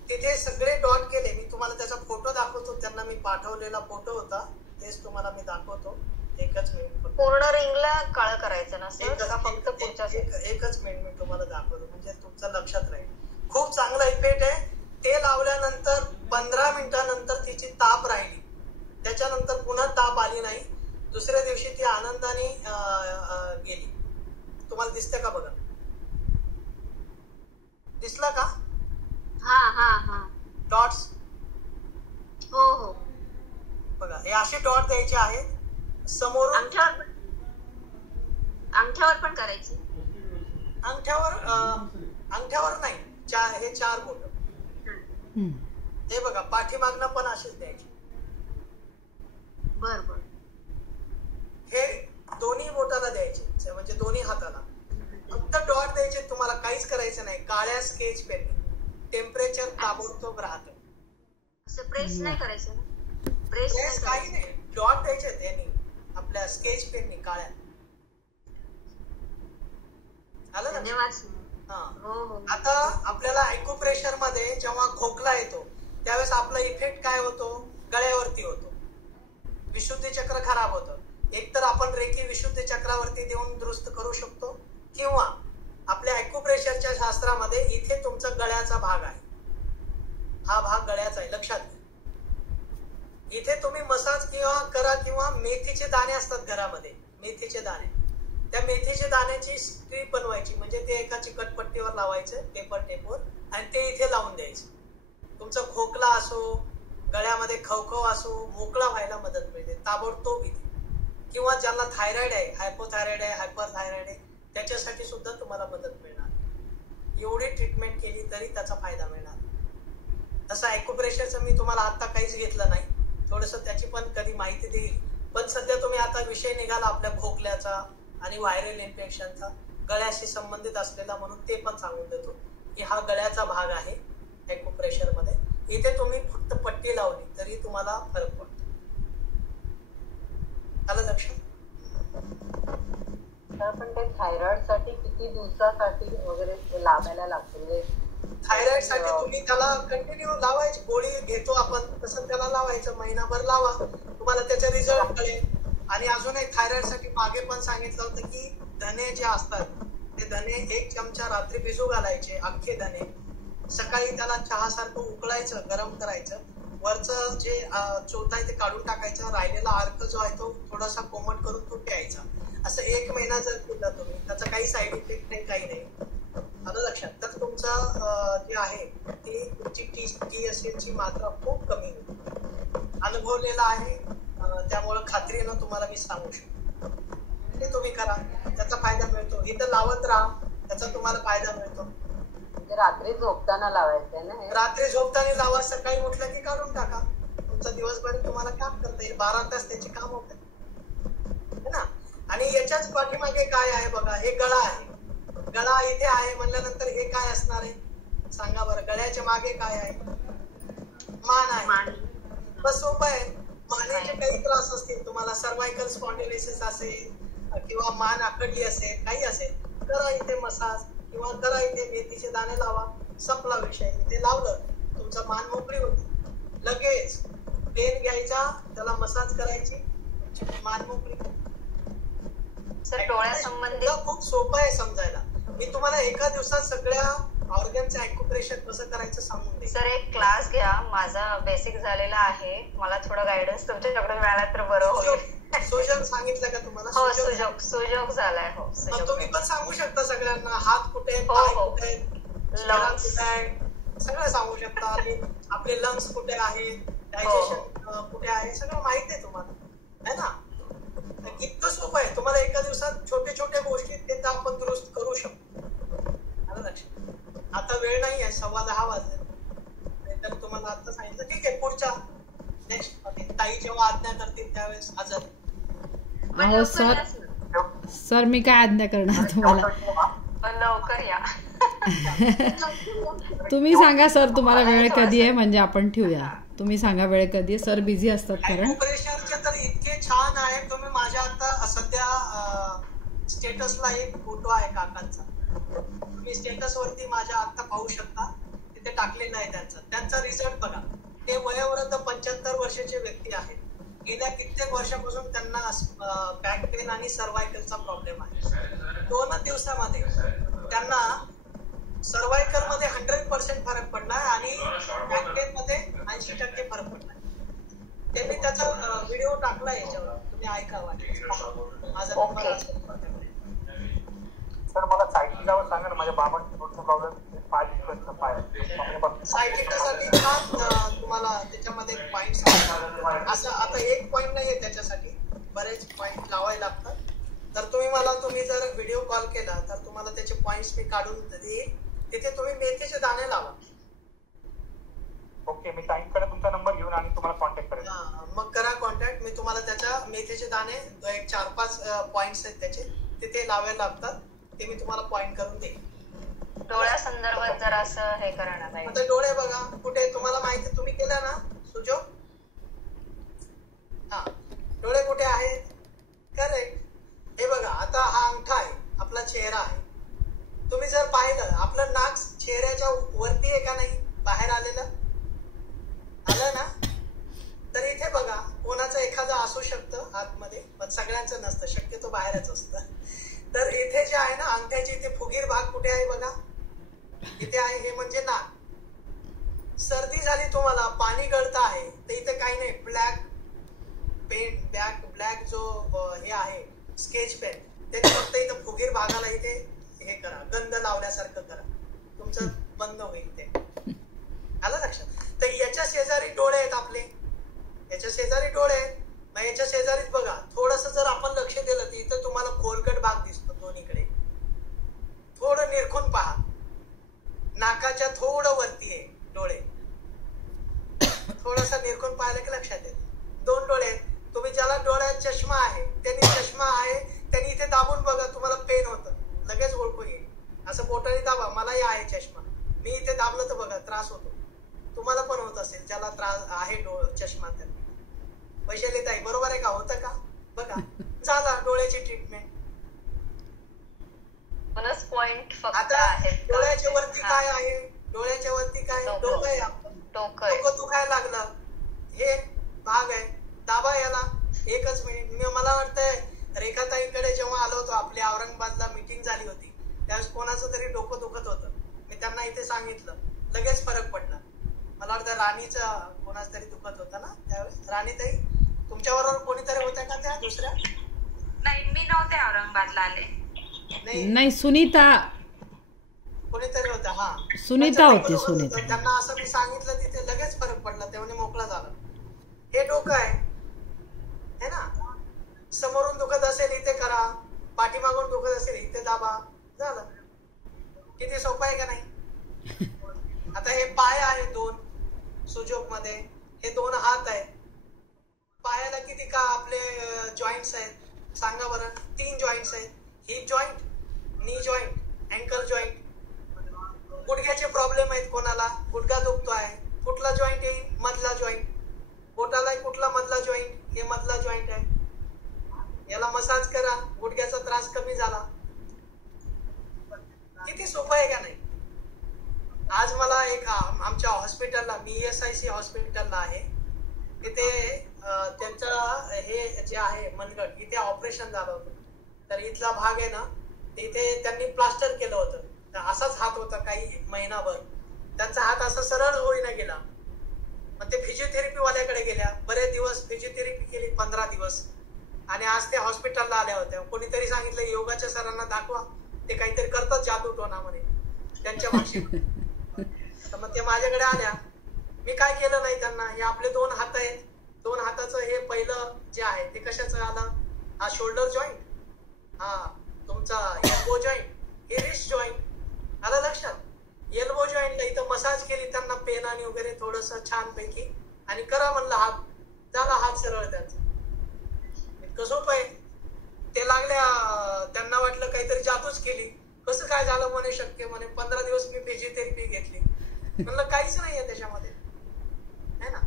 तिथे सगळे डॉट केले. मी तुम्हाला त्याचा फोटो दाखवतो, त्यांना मी पाठवलेला फोटो होता, तेच तुम्हाला मी दाखवतो. एकच मिनिट. पूर्ण रिंगला काळं करायचं ना सर, फक्त पुढच्या? एकच मिनिट मी तुम्हाला दाखवतो, म्हणजे तुमचं लक्षात राहील. खूप चांगला इफेक्ट आहे. ते लावल्यानंतर 15 मिनिटानंतर तिची ताप राहिली, त्याच्यानंतर पुन्हा ताप आली नाही. दुसऱ्या दिवशी ती आनंदाने गेली. तुम्हाला दिसतं का बघा, दिसला का हा डॉट्स? हो बघा हे असे डॉट द्यायचे आहेत समोरून. अंगठ्यावर पण करायचे? अंगठ्यावर नाही, हे 4 बोट. हे बघा पाठीमागनं पण असेच द्यायचे. बर हे दोन्ही बोटाला द्यायचे, म्हणजे दोन्ही हाताला. फक्त डॉट द्यायचे, तुम्हाला काहीच करायचं नाही. काळ्या स्केच पेन, टेम्परेचर ताबडतोब राहतं. असं प्रेस नाही करायचं ना? प्रेस काही नाही, डॉट द्यायचे त्यांनी आपल्या स्केच पेननी काळ्या. आलं ना? धन्यवाद. आता आपल्याला ॲक्युप्रेशर मध्ये जेव्हा खोकला येतो त्यावेळेस आपला इफेक्ट काय होतो? गळ्यावरती होतो, विशुद्धी चक्र खराब होतं. एकतर आपण रेकी विशुद्धी चक्रावरती देऊन दुरुस्त करू शकतो, किंवा आपल्या ॲक्युप्रेशरच्या शास्त्रामध्ये इथे तुमचा गळ्याचा भाग आहे, हा भाग गळ्याचा आहे, लक्षात घ्या. इथे तुम्ही मसाज करा, किंवा मेथीचे दाणे असतात घरामध्ये, मेथीचे दाणे, त्या मेथीच्या दाण्याची स्ट्रीप बनवायची, म्हणजे ते एका चिकट पट्टीवर लावायचं पेपर टेपवर, आणि ते इथे लावून द्यायचं. तुमचा खोकला असो, गळ्यामध्ये खवखव असो, मोकळा व्हायला मदत मिळते ताबडतोब इथे. किंवा ज्यांना थायरॉइड आहे, हायपोथायरॉइड आहे, हायपरथायरॉइड आहे, त्याच्यासाठी सुद्धा तुम्हाला मदत मिळणार. एवढी ट्रीटमेंट केली तरी त्याचा फायदा मिळणार. तसं ॲक्युप्रेशरचं मी तुम्हाला आता काहीच घेतलं नाही, थोडंसं त्याची पण कधी माहिती देईल. पण सध्या तुम्ही आता विषय निघाला आपल्या खोकल्याचा आणि व्हायरल इन्फेक्शनचा, गळ्याशी संबंधित असलेला, म्हणून ते पण सांगून देतो की हा गळ्याचा भाग आहे ॲक्युप्रेशर मध्ये. इथे तुम्ही फक्त पट्टी लावली तरी तुम्हाला फरक पडतो. आलं लक्षात? पण ते थायरॉइड साठी किती दिवसासाठी वगैरे लावायला लागते? थायरॉइड साठी तुम्ही त्याला कंटिन्यू लावायची, गोळी घेतो आपण तसं त्याला लावायचं, महिनाभर लावा, तुम्हाला त्याचा रिझल्ट कळेल. आणि अजून एक थायरॉइड साठी मागे पण सांगितलं होतं की धने जे असतात ते धने 1 चमचा रात्री भिजू घालायचे, अख्खे धने. सकाळी त्याला चहासारखं उकळायचं, गरम करायचं, वरचं जे चोथा आहे ते काढून टाकायचं, राहिलेला अर्क जो आहे तो थोडासा कोमट करून तो प्यायचा. असं 1 महिना जर केलं तुम्ही, त्याचा काही साईड इफेक्ट नाही, काही नाही. आलं लक्षात? तर तुमचं जे आहे ती तुमची TSH मात्रा खूप कमी होईल. अनुभवलेला आहे, त्यामुळे खात्रीनं तुम्हाला मी सांगू शकतो. ते तुम्ही करा, त्याचा फायदा मिळतो. इथं लावत राहा, त्याचा तुम्हाला फायदा मिळतो. रात्री झोपताना लावायचं ना? रात्री झोपताना लावा, सकाळी उठलं की काढून टाका. तुमचा दिवसभर तुम्हाला काम करता येईल, 12 तास त्याची काम होते ना. आणि याच्याच पाठीमागे काय आहे बघा, हे गळा आहे. गळा इथे आहे म्हणल्यानंतर हे काय असणार आहे सांगा बरं? गळ्याच्या मागे काय आहे? मान आहे. बस सोपं आहे. मानेचे काही त्रास असतील तुम्हाला, सर्वायकल स्पॉन्डिलोसिस असेल किंवा मान आखडली असेल, काही असेल, करा इथे मसाज, किंवा करा इथे मेथीचे दाणे लावा, संपला विषय. इथे लावलं तुमचा मान मोकळी होती. लगेच पेन घ्यायचा, त्याला मसाज करायची, मान मोकळी. सर डोळ्यासंबंधित खूप सोपं आहे समजायला. मी तुम्हाला एका दिवसात सगळ्या ऑर्गनचं ॲक्युप्रेशर कसं करायचं सांगून दे. सर एक क्लास घ्या, माझा बेसिक झालेला आहे, मला थोडं गायडन्स तुमच्याकडून मिळाला तर बरं होईल. सुजोग सांगितलं का तुम्हाला? हो सुजोग झालाय. हो तुम्ही पण सांगू शकता सगळ्यांना, हात कुठे आहेत, पाय कुठे आहेत, लंग्स कुठे आहे, सगळं सांगू शकता. आपले लंग्स कुठे आहेत, डायजेशन कुठे आहे, सगळं माहिती आहे तुम्हाला, है ना? इतकं सोपं आहे. तुम्हाला एका दिवसात छोटे छोटे गोष्टी ते तर आपण दुरुस्त करू शकतो. आलं लक्षात? आता वेळ नाही आहे, 10:15 वाजले, तर तुम्हाला आता सांगितलं. ठीक आहे, पुढच्या नेक्स्ट ताई जेव्हा आज्ञा करतील त्यावेळेस हजर. अहो सर मी काय आज्ञा करणार तुम्हाला? लवकर या. तुम्ही सांगा सर, तुम्हाला वेळ कधी आहे म्हणजे आपण ठेवूया. तुम्ही सांगा वेळ कधी आहे. सर बिझी असतात कारण. ॲक्युप्रेशरचे तर इतके छान आहे. तुम्ही माझ्या आता सध्या स्टेटसला एक फोटो आहे काकांचा, तुम्ही स्टेटस वरती माझ्या आता पाहू शकता, तिथे टाकलेला आहे त्यांचा रिझल्ट बघा. ते वयोवृद्ध 75 वर्षाचे व्यक्ती आहेत. गेल्या कित्येक वर्षापासून त्यांना बॅक पेन आणि सर्वायकलचा प्रॉब्लेम आहे. 2 दिवसामध्ये त्यांना सर्वायकल मध्ये 100% फरक पडलाय आणि बॅक पेन मध्ये 80% फरक पडलाय. त्यांनी त्याचा व्हिडिओ टाकलाय याच्यावर, तुम्ही ऐकावा. माझा नंबर सर मला सायटिकावर सांगा ना, माझ्या बाबांचा थोडासा प्रॉब्लेम पाय सायटिकासाठी तुम्हाला त्याच्यामध्ये पॉइंट असं आता एक पॉइंट नाहीये त्याच्यासाठी, बरेच पॉइंट लावायला लागतात. तर तुम्ही जर व्हिडिओ कॉल केला तर तुम्हाला त्याचे पॉइंट्स मी काढून देईन. तिथे तुम्ही मेथीचे दाणे लावा. ओके, मी ताईंकडे तुमचा नंबर घेऊन आणि तुम्हाला कॉन्टॅक्ट करेन. मग करा कॉन्टॅक्ट. मी तुम्हाला त्याच्या मेथीचे दाणे एक 4-5 पॉइंट्स आहेत त्याचे, तिथे लावायला लागतात, ते मी तुम्हाला पॉइंट करून देईन. डोळ्या संदर्भात जरा असं हे करा ना. आता डोळे बघा कुठे तुम्हाला माहिती, तुम्ही केला ना सुजो? हा, डोळे कुठे आहेत? करेक्ट. हे बघा, आता हा अंगठा आहे, आपला चेहरा आहे. तुम्ही जर पाहिलं आपलं नाक चेहऱ्याच्या वरती आहे का नाही, बाहेर आलेलं आलं ना? तर इथे बघा, कोणाचं एखादं असू शकतं आतमध्ये, पण सगळ्यांचं नसतं, शक्यतो बाहेरच असतं. तर इथे जे आहे ना अंगठ्याचे इथे फुगीर भाग कुठे आहे बघा, इथे आहे, हे म्हणजे नाक. सर्दी झाली तुम्हाला, पाणी गळतं आहे, तर इथे काही नाही, ब्लॅक पेन, ब्लॅक जो हे आहे स्केच पेन, त्याने फक्त इथं फुगीर भागाला इथे हे करा, गंध लावल्यासारखं करा, तुमचं बंद होईल ते. आलं लक्षात? तर याच्या शेजारी डोळे आहेत आपले, याच्या शेजारी डोळे आहेत. मग याच्या शेजारीच बघा, थोडस जर आपण लक्ष दिलं तर इथं तुम्हाला खोलगट भाग दिसतो दोन्हीकडे. थोडं निरखून पहा, नाकाच्या थोडं वरती आहे डोळे, थोडासा निरखून पाहिलं की लक्षात येते. 2 डोळे आहेत. तुम्ही ज्याला डोळ्यात चष्मा आहे त्यांनी चष्मा आहे, त्यांनी इथे दाबून बघा, तुम्हाला पेन होतं, लगेच ओळखून येईल. असं बोटाने दाबा, मलाही आहे चष्मा, मी इथे दाबलं तर बघा त्रास होतो. तुम्हाला पण होत असेल, ज्याला त्रास आहे चष्मा त्यांनी. वैशाली ताई बरोबर आहे का? होतं का? बघा, झाला डोळ्याची ट्रीटमेंट. पॉइंट फक्त आता आहेत. डोळ्याच्या वरती काय आहे? डोळ्याच्या वरती काय? डोकं आहे आपलं. डोकं दुखायला लागलं, हे भाग आहे, दाबा याला. 1 मिनिट. मला वाटतंय रेखाताईकडे जेव्हा आलो होतो, आपल्या औरंगाबादला मीटिंग झाली होती, त्यावेळेस कोणाचं तरी डोकं दुखत होतं, मी त्यांना इथे सांगितलं, लगेच फरक पडला. मला वाटतं राणीचं कोणाच तरी दुखत होतं ना त्यावेळेस. राणीताई तुमच्याबरोबर कोणीतरी होत्या का त्या दुसऱ्या? नाही, मी नव्हते औरंगाबादला आले. नाही, सुनीता कोणीतरी होता. हा, सुनीता होती. सुनीता, त्यांना असं मी सांगितलं, तिथे लगेच फरक पडला, तेव्हा मोकळा झाला. हे डोकं आहे है ना? समोरून दुखत असेल इथे करा, पाठीमागून दुखत असेल इथे दाबा, झालं. किती सोपं आहे का नाही? आता हे पाय आहे 2 सुजोग मध्ये, हे 2 हात आहेत. पायाला किती का आपले जॉईंट्स आहेत सांगा बरं? 3 जॉईंट्स आहेत. हिप जॉईंट, नी जॉईंट, अँकल जॉईंट. गुडघ्याचे प्रॉब्लेम आहेत कोणाला, गुडघा दुखतो आहे, कुठला जॉईंट येईल? मधला जॉईंट. बोटाला कुठला मधला जॉईंट? हे मधला जॉईंट आहे. याला मसाज करा, गुडघ्याचा त्रास कमी झाला. किती सोपं आहे का नाही? आज मला एक आमच्या हॉस्पिटलला, मी ESIC हॉस्पिटलला आहे, तिथे त्यांचं हे जे आहे मनगट, इथे ऑपरेशन झालं होतं. तर इथला भाग आहे ना, तिथे त्यांनी प्लास्टर केलं होतं. तर असाच हात होता काही महिनाभर, त्यांचा हात असा सरळ होईना गेला. मग ते फिजिओथेरपी वाल्याकडे गेल्या, बरेच दिवस फिजिओथेरपी केली, 15 दिवस. आणि आज ते हॉस्पिटलला आल्या होत्या. कोणीतरी सांगितलं योगाच्या सरांना दाखवा, ते काहीतरी करतात जादू टोना म्हणे त्यांच्या भाषेत. तर मग ते माझ्याकडे आल्या, मी काय केलं नाही त्यांना. हे आपले 2 हात आहेत, 2 हाताचं हे पहिलं जे आहे ते कशाचं आलं? हा शोल्डर जॉईंट, हा तुमचा एल्बो जॉईंट, हे रिस्ट जॉईंट. आलं लक्षात? एल्बो जॉईंटला इथं मसाज केली त्यांना पेनाने वगैरे थोडस छानपैकी, आणि करा म्हणलं हात, झाला हात सरळ त्यांचा. इतकं सोपं आहे. ते लागल्या, त्यांना वाटलं काहीतरी जादूच केली. कसं काय झालं म्हणे? शक्य म्हणे, 15 दिवस मी फिजिओथेरपी घेतली. म्हणलं काहीच नाहीये त्याच्यामध्ये, है ना?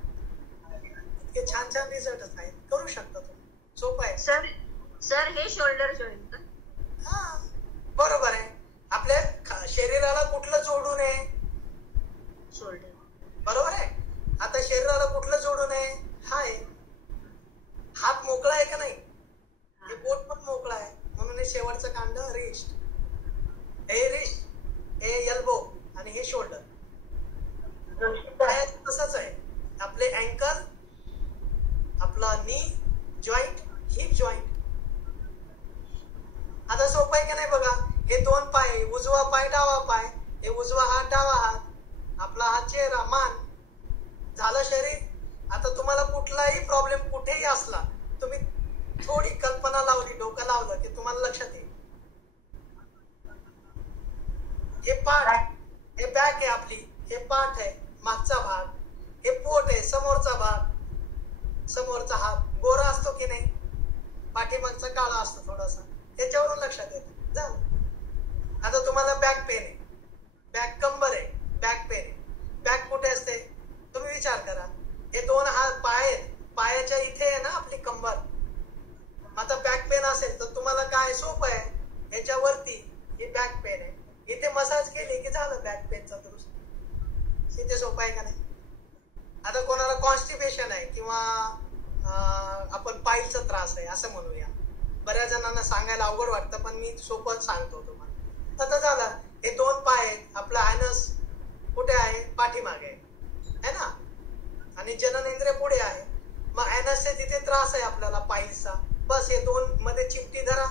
इतके छान छान रिझल्ट आहेत, करू शकता तुम्ही, सोपं आहे. सर हे शोल्डर जॉईंट का? हा, बरोबर आहे. आपल्या शरीराला कुठलं जोडून आहे? शोल्डर. बरोबर आहे. आता शरीराला कुठलं जोडून आहे? हा आहे. हात मोकळा आहे का नाही? हे बोट पण मोकळा आहे, म्हणून हे शेवटचं कांड रिस्ट. हे रिस्ट, हे एल्बो आणि हे शोल्डर. तसंच आहे. आपले अँकल, आपला नी जॉईंट, हिप जॉईंट. आता सोपं आहे का नाही बघा? हे दोन पाय, उजवा पाय डावा पाय, हे उजवा हात डावा हात, आपला हा चेहरा मान, झालं शरीर. आता तुम्हाला कुठलाही प्रॉब्लेम कुठेही असला, तुम्ही थोडी कल्पना लावली, डोकं लावलं की तुम्हाला लक्षात येईल. हे पाठ, हे बॅक आहे आपली, हे पाठ आहे मागचा भाग, हे पोट आहे समोरचा भाग, समोरचा हात गोरा असतो की नाही, पाठीमागचा काळा असतो थोडासा, त्याच्यावरून लक्षात येतं. झालं. आता तुम्हाला बॅक पेन आहे, बॅक कंबर आहे, बॅक पेन आहे. बॅक कुठे असते तुम्ही विचार करा. हे दोन हात पाय आहेत, पायाच्या इथे आहे ना आपली कंबर. आता बॅक पेन असेल तर तुम्हाला काय सोपं आहे, ह्याच्यावरती ही बॅक पेन आहे, इथे मसाज केली की झालं बॅक पेनचा दुरुस्त. इथे सोपं आहे का नाही. आता कोणाला कॉन्स्टिपेशन आहे किंवा आपण पाईलचा त्रास आहे असं म्हणूया, बऱ्याच जणांना सांगायला अवघड वाटतं पण मी सोपं सांगतो तुम्हाला. आता झालं, हे दोन पाय आहेत, आपला ॲनस कुठे आहे, पाठीमागे आहे ना, आणि जननेंद्रिय पुढे आहे. मग ॲनसचे तिथे त्रास आहे आपल्याला पाईलचा, बस हे दोन मध्ये चिमटी धरा,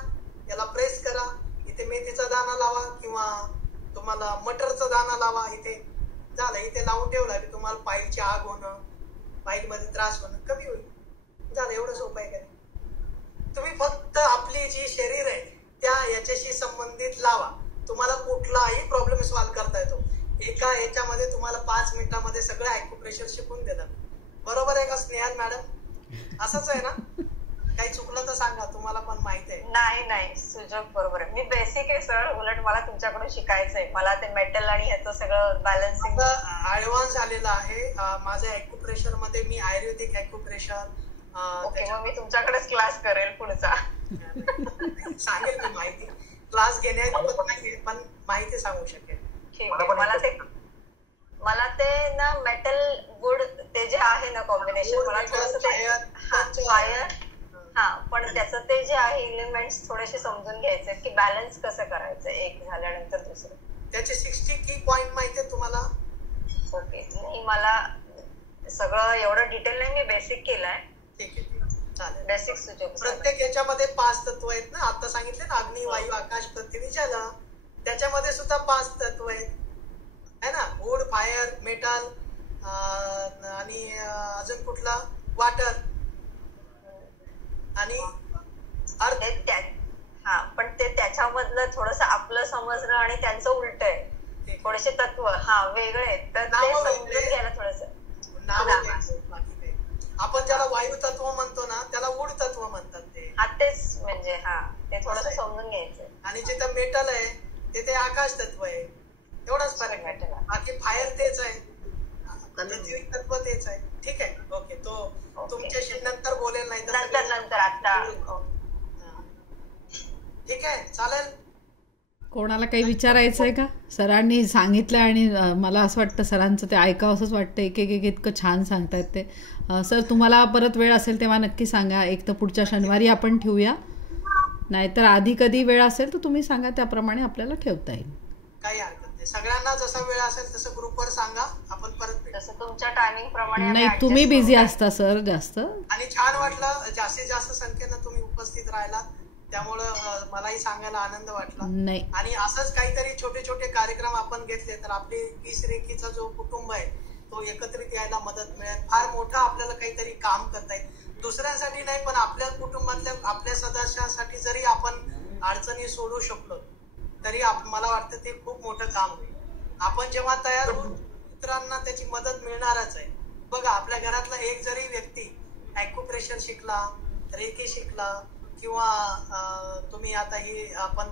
याला प्रेस करा, इथे मेथीचा दाणा लावा किंवा तुम्हाला मटरचा दाणा लावा, इथे झालं. इथे लावून ठेवला की तुम्हाला पाईलची आग होणं, पाईलमध्ये त्रास होणं कमी होईल. झालं. एवढं सोपं आहे का. तुम्ही फक्त आपली जी शरीर आहे त्या याच्याशी संबंधित लावा, तुम्हाला कुठलाही प्रॉब्लेम सॉल्व्ह करता येतो. एका याच्यामध्ये तुम्हाला 5 मिनिटांमध्ये सगळं ॲक्युप्रेशर शिकून देतात. बरोबर आहे का स्नेहल मॅडम? असंच आहे ना? काही चुकलं तर सांगा, तुम्हाला पण माहिती आहे. नाही सुजोग बरोबर आहे. मी बेसिक आहे सर, उलट मला तुमच्याकडून शिकायचंय. मला ते मेटल आणि ह्याचं सगळं बॅलन्सिंग ऍडव्हान्स झालेलं आहे. माझं ॲक्युप्रेशर मध्ये मी आयुर्वेदिक ॲक्युप्रेशर. ओके, मग मी तुमच्याकडेच क्लास करेल पुढचा. सांगेल मी माहिती. क्लास घेण्याची नाहीये पण माहिती सांगू शकेल. ठीक आहे. मला ते ना मेटल वुड ते जे आहे ना कॉम्बिनेशन, मला थोडंसं फायर, हा, पण त्याचं ते जे आहे एलिमेंट्स थोडेसे समजून घ्यायचे की बॅलन्स कसं करायचं एक झाल्यानंतर दुसरं. त्याचे 60 की पॉइंट माहिती आहे तुम्हाला? ओके, नाही मला सगळं एवढं डिटेल नाही, मी बेसिक केलंय. ठीक आहे, चालेल. बेसिक सुजोग. प्रत्येक याच्यामध्ये 5 तत्व आहेत ना, आता सांगितले ना, अग्नी, वायू, आकाश, पृथ्वी, जल. त्याच्यामध्ये सुद्धा 5 तत्व आहेत है ना. वूड, फायर, मेटल आणि अजून कुठला, वॉटर आणि अर्थ. हा, पण ते त्याच्यामधलं थोडस आपलं समजणं आणि त्यांचं उलट आहे. थोडेसे तत्व हा वेगळे आहेत, तर ते समजून घ्यायला थोडस नाव. आपण ज्याला वायू तत्व म्हणतो ना त्याला वूड तत्व म्हणतात. ते तेच म्हणजे हा, ते थोडस समजून घ्यायचं. आणि जिथं मेटल आहे ते आकाश तत्व आहे. एवढाच फरक आहे. बाकी फायर तेच आहे, पृथ्वी तत्व तेच आहे. ठीक आहे, ओके. तो तुमच्याशी नंतर बोलेल, नाही नंतर आता. ठीक आहे, चालेल. कोणाला काही विचारायचं आहे का? सरांनी सांगितलं आणि मला असं वाटतं सरांचं ते ऐकावं असंच वाटतं. एक इतकं छान सांगतायत ते. सर तुम्हाला परत वेळ असेल तेव्हा नक्की सांगा. एक तर पुढच्या शनिवारी आपण ठेवूया, नाहीतर आधी कधी वेळ असेल तर तुम्ही सांगा, त्याप्रमाणे आपल्याला ठेवता येईल. काही हरकत नाही. सगळ्यांना जसा वेळ असेल तसं ग्रुपवर सांगा, आपण परत जसं तुमच्या टायमिंग प्रमाणे. नाही, तुम्ही बिझी असता सर जास्त. आणि छान वाटलं, जास्तीत जास्त संख्येनं तुम्ही उपस्थित राहिला, त्यामुळं मलाही सांगायला आनंद वाटला. नाही, आणि असंच काहीतरी छोटे छोटे कार्यक्रम आपण घेतले तर आपली 20 रेखीचा जो कुटुंब आहे तो एकत्रित यायला मदत मिळेल. फार मोठं आपल्याला काहीतरी काम करता येईल, दुसऱ्यांसाठी नाही पण आपल्या कुटुंबातल्या आपल्या सदस्यांसाठी. जरी आपण अडचणी सोडू शकलो तरी मला वाटतं ते खूप मोठं काम होईल. आपण जेव्हा तयार होऊ इतरांना त्याची मदत मिळणारच आहे. बघा, आपल्या घरातला एक जरी व्यक्ती ॲक्युप्रेशर शिकला, रेकी शिकला किंवा तुम्ही आता ही आपण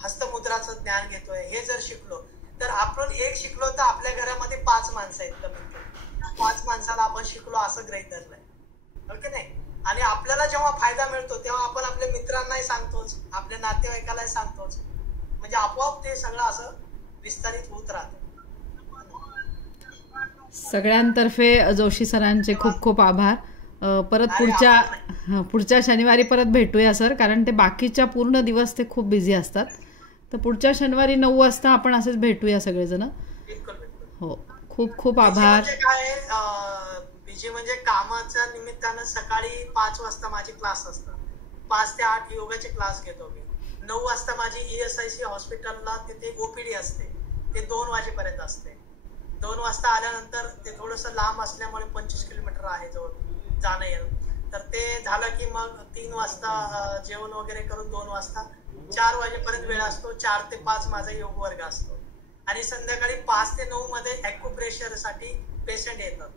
हस्तमुद्राचं ज्ञान घेतोय, हे जर शिकलो तर आपण एक शिकलो तर आपल्या घरामध्ये 5 माणसं आहेत कमीत कमी. 5 माणसाला आपण शिकलो असं गृहीत धरलंय, ओके नाही. आणि आपल्याला जेव्हा फायदा मिळतो तेव्हा आपण आपल्या मित्रांनाही सांगतोच, आपल्या नातेवाईकालाही सांगतोच. म्हणजे आपोआप ते सगळं असं विस्तारित होत राहतं. सगळ्यांतर्फे जोशी सरांचे खूप खूप आभार. परत पुढच्या शनिवारी परत भेटूया सर, कारण ते बाकीच्या पूर्ण दिवस ते खूप बिझी असतात. तर पुढच्या शनिवारी 9 वाजता आपण असंच भेटूया सगळेजण. हो, खूप खूप आभार. काय बिजी म्हणजे कामाच्या निमित्तानं सकाळी 5 वाजता माझे क्लास असतात. 5 ते 8 योगाचे क्लास घेतो मी. 9 वाजता माझी ESIC हॉस्पिटलला तिथे ओपीडी असते, ते 2 वाजेपर्यंत असते. 2 वाजता आल्यानंतर ते थोडंसं लांब असल्यामुळे 25 किलोमीटर आहे जवळ जाणं येणं, तर ते झालं की मग 3 वाजता जेवण वगैरे करून 2 वाजता 4 वाजेपर्यंत वेळ असतो. 4 ते 5 माझा योग वर्ग असतो आणि संध्याकाळी 5 ते 9 मध्ये ॲक्युप्रेशर साठी पेशंट येतात.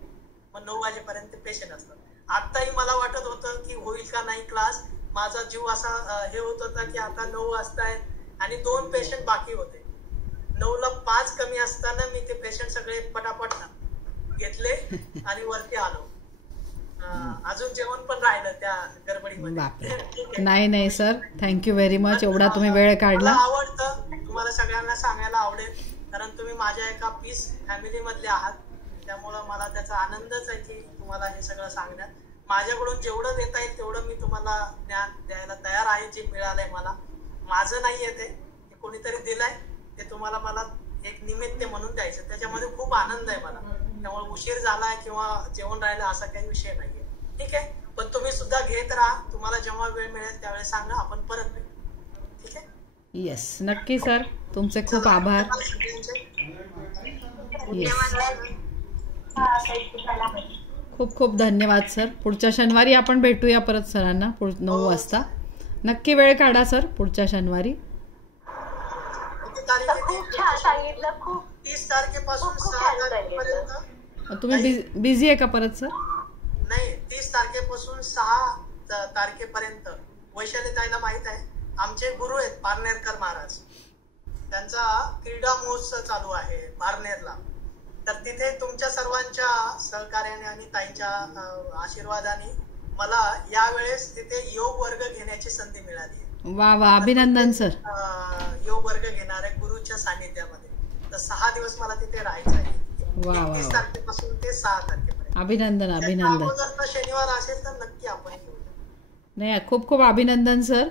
मग 9 वाजेपर्यंत पेशंट असतात. आताही मला वाटत होतं की होईल का नाही क्लास, माझा जीव असा हे होत होता की आता 9 वाजता आहेत आणि 2 पेशंट बाकी होते. 9ला 5 कमी असताना मी ते पेशंट सगळे पटापट घेतले आणि वरती आलो. अजून जेवण पण राहिलं त्या गडबडीमध्ये. नाही सर, थँक्यू व्हेरी मच, एवढा तुम्ही वेळ काढला. मला आवडतं, तुम्हाला सगळ्यांना सांगायला आवडेल, कारण तुम्ही माझ्या एका पीस फॅमिली मधले आहात, त्यामुळं मला त्याचा आनंदच आहे की तुम्हाला हे सगळं सांगण्यात. माझ्याकडून जेवढं देता येईल तेवढं मी तुम्हाला ज्ञान द्यायला तयार आहे. जे मिळालंय मला, माझं नाही येते, कोणीतरी दिलंय, ते तुम्हाला मला एक निमित्त म्हणून द्यायचं. त्याच्यामध्ये खूप आनंद आहे मला. त्यामुळे उशीर झालाय किंवा जेवण राहिलं असा काही विषय नाहीये. ठीक आहे, पण तुम्ही सुद्धा घेत राहा. तुम्हाला जेव्हा वेळ मिळेल त्यावेळेस सांगा, आपण परत भेटू. ठीक आहे. येस, नक्की सर, तुमचे खूप आभार. खूप खूप धन्यवाद सर. पुढच्या शनिवारी आपण भेटूया परत सरांना 9 वाजता. नक्की वेळ काढा सर पुढच्या शनिवारी. खूप छान सांगितलं. खूप 30 तारखेपासून 6 तारखेपर्यंत. तुम्ही बिझी आहे का परत सर? नाही, 30 तारखेपासून 6 तारखेपर्यंत वैशाली ताईला माहित आहे, आमचे गुरु आहेत पारनेरकर महाराज. त्यांचा क्रीडा महोत्सव चालू आहे पारनेरला. तर तिथे तुमच्या सर्वांच्या सहकार्याने आणि ताईंच्या आशीर्वादाने मला यावेळेस तिथे योग वर्ग घेण्याची संधी मिळाली. वा वा, अभिनंदन सर. योग वर्ग घेणार आहे गुरुच्या सानिध्यामध्ये. तर 6 दिवस मला तिथे राहायचं आहे. 30 तारखेपासून ते 6 तारखेपर्यंत. अभिनंदन अभिनंदन. शनिवार असेल तर नक्की आपण घेऊ. नाही, खूप खूप अभिनंदन सर.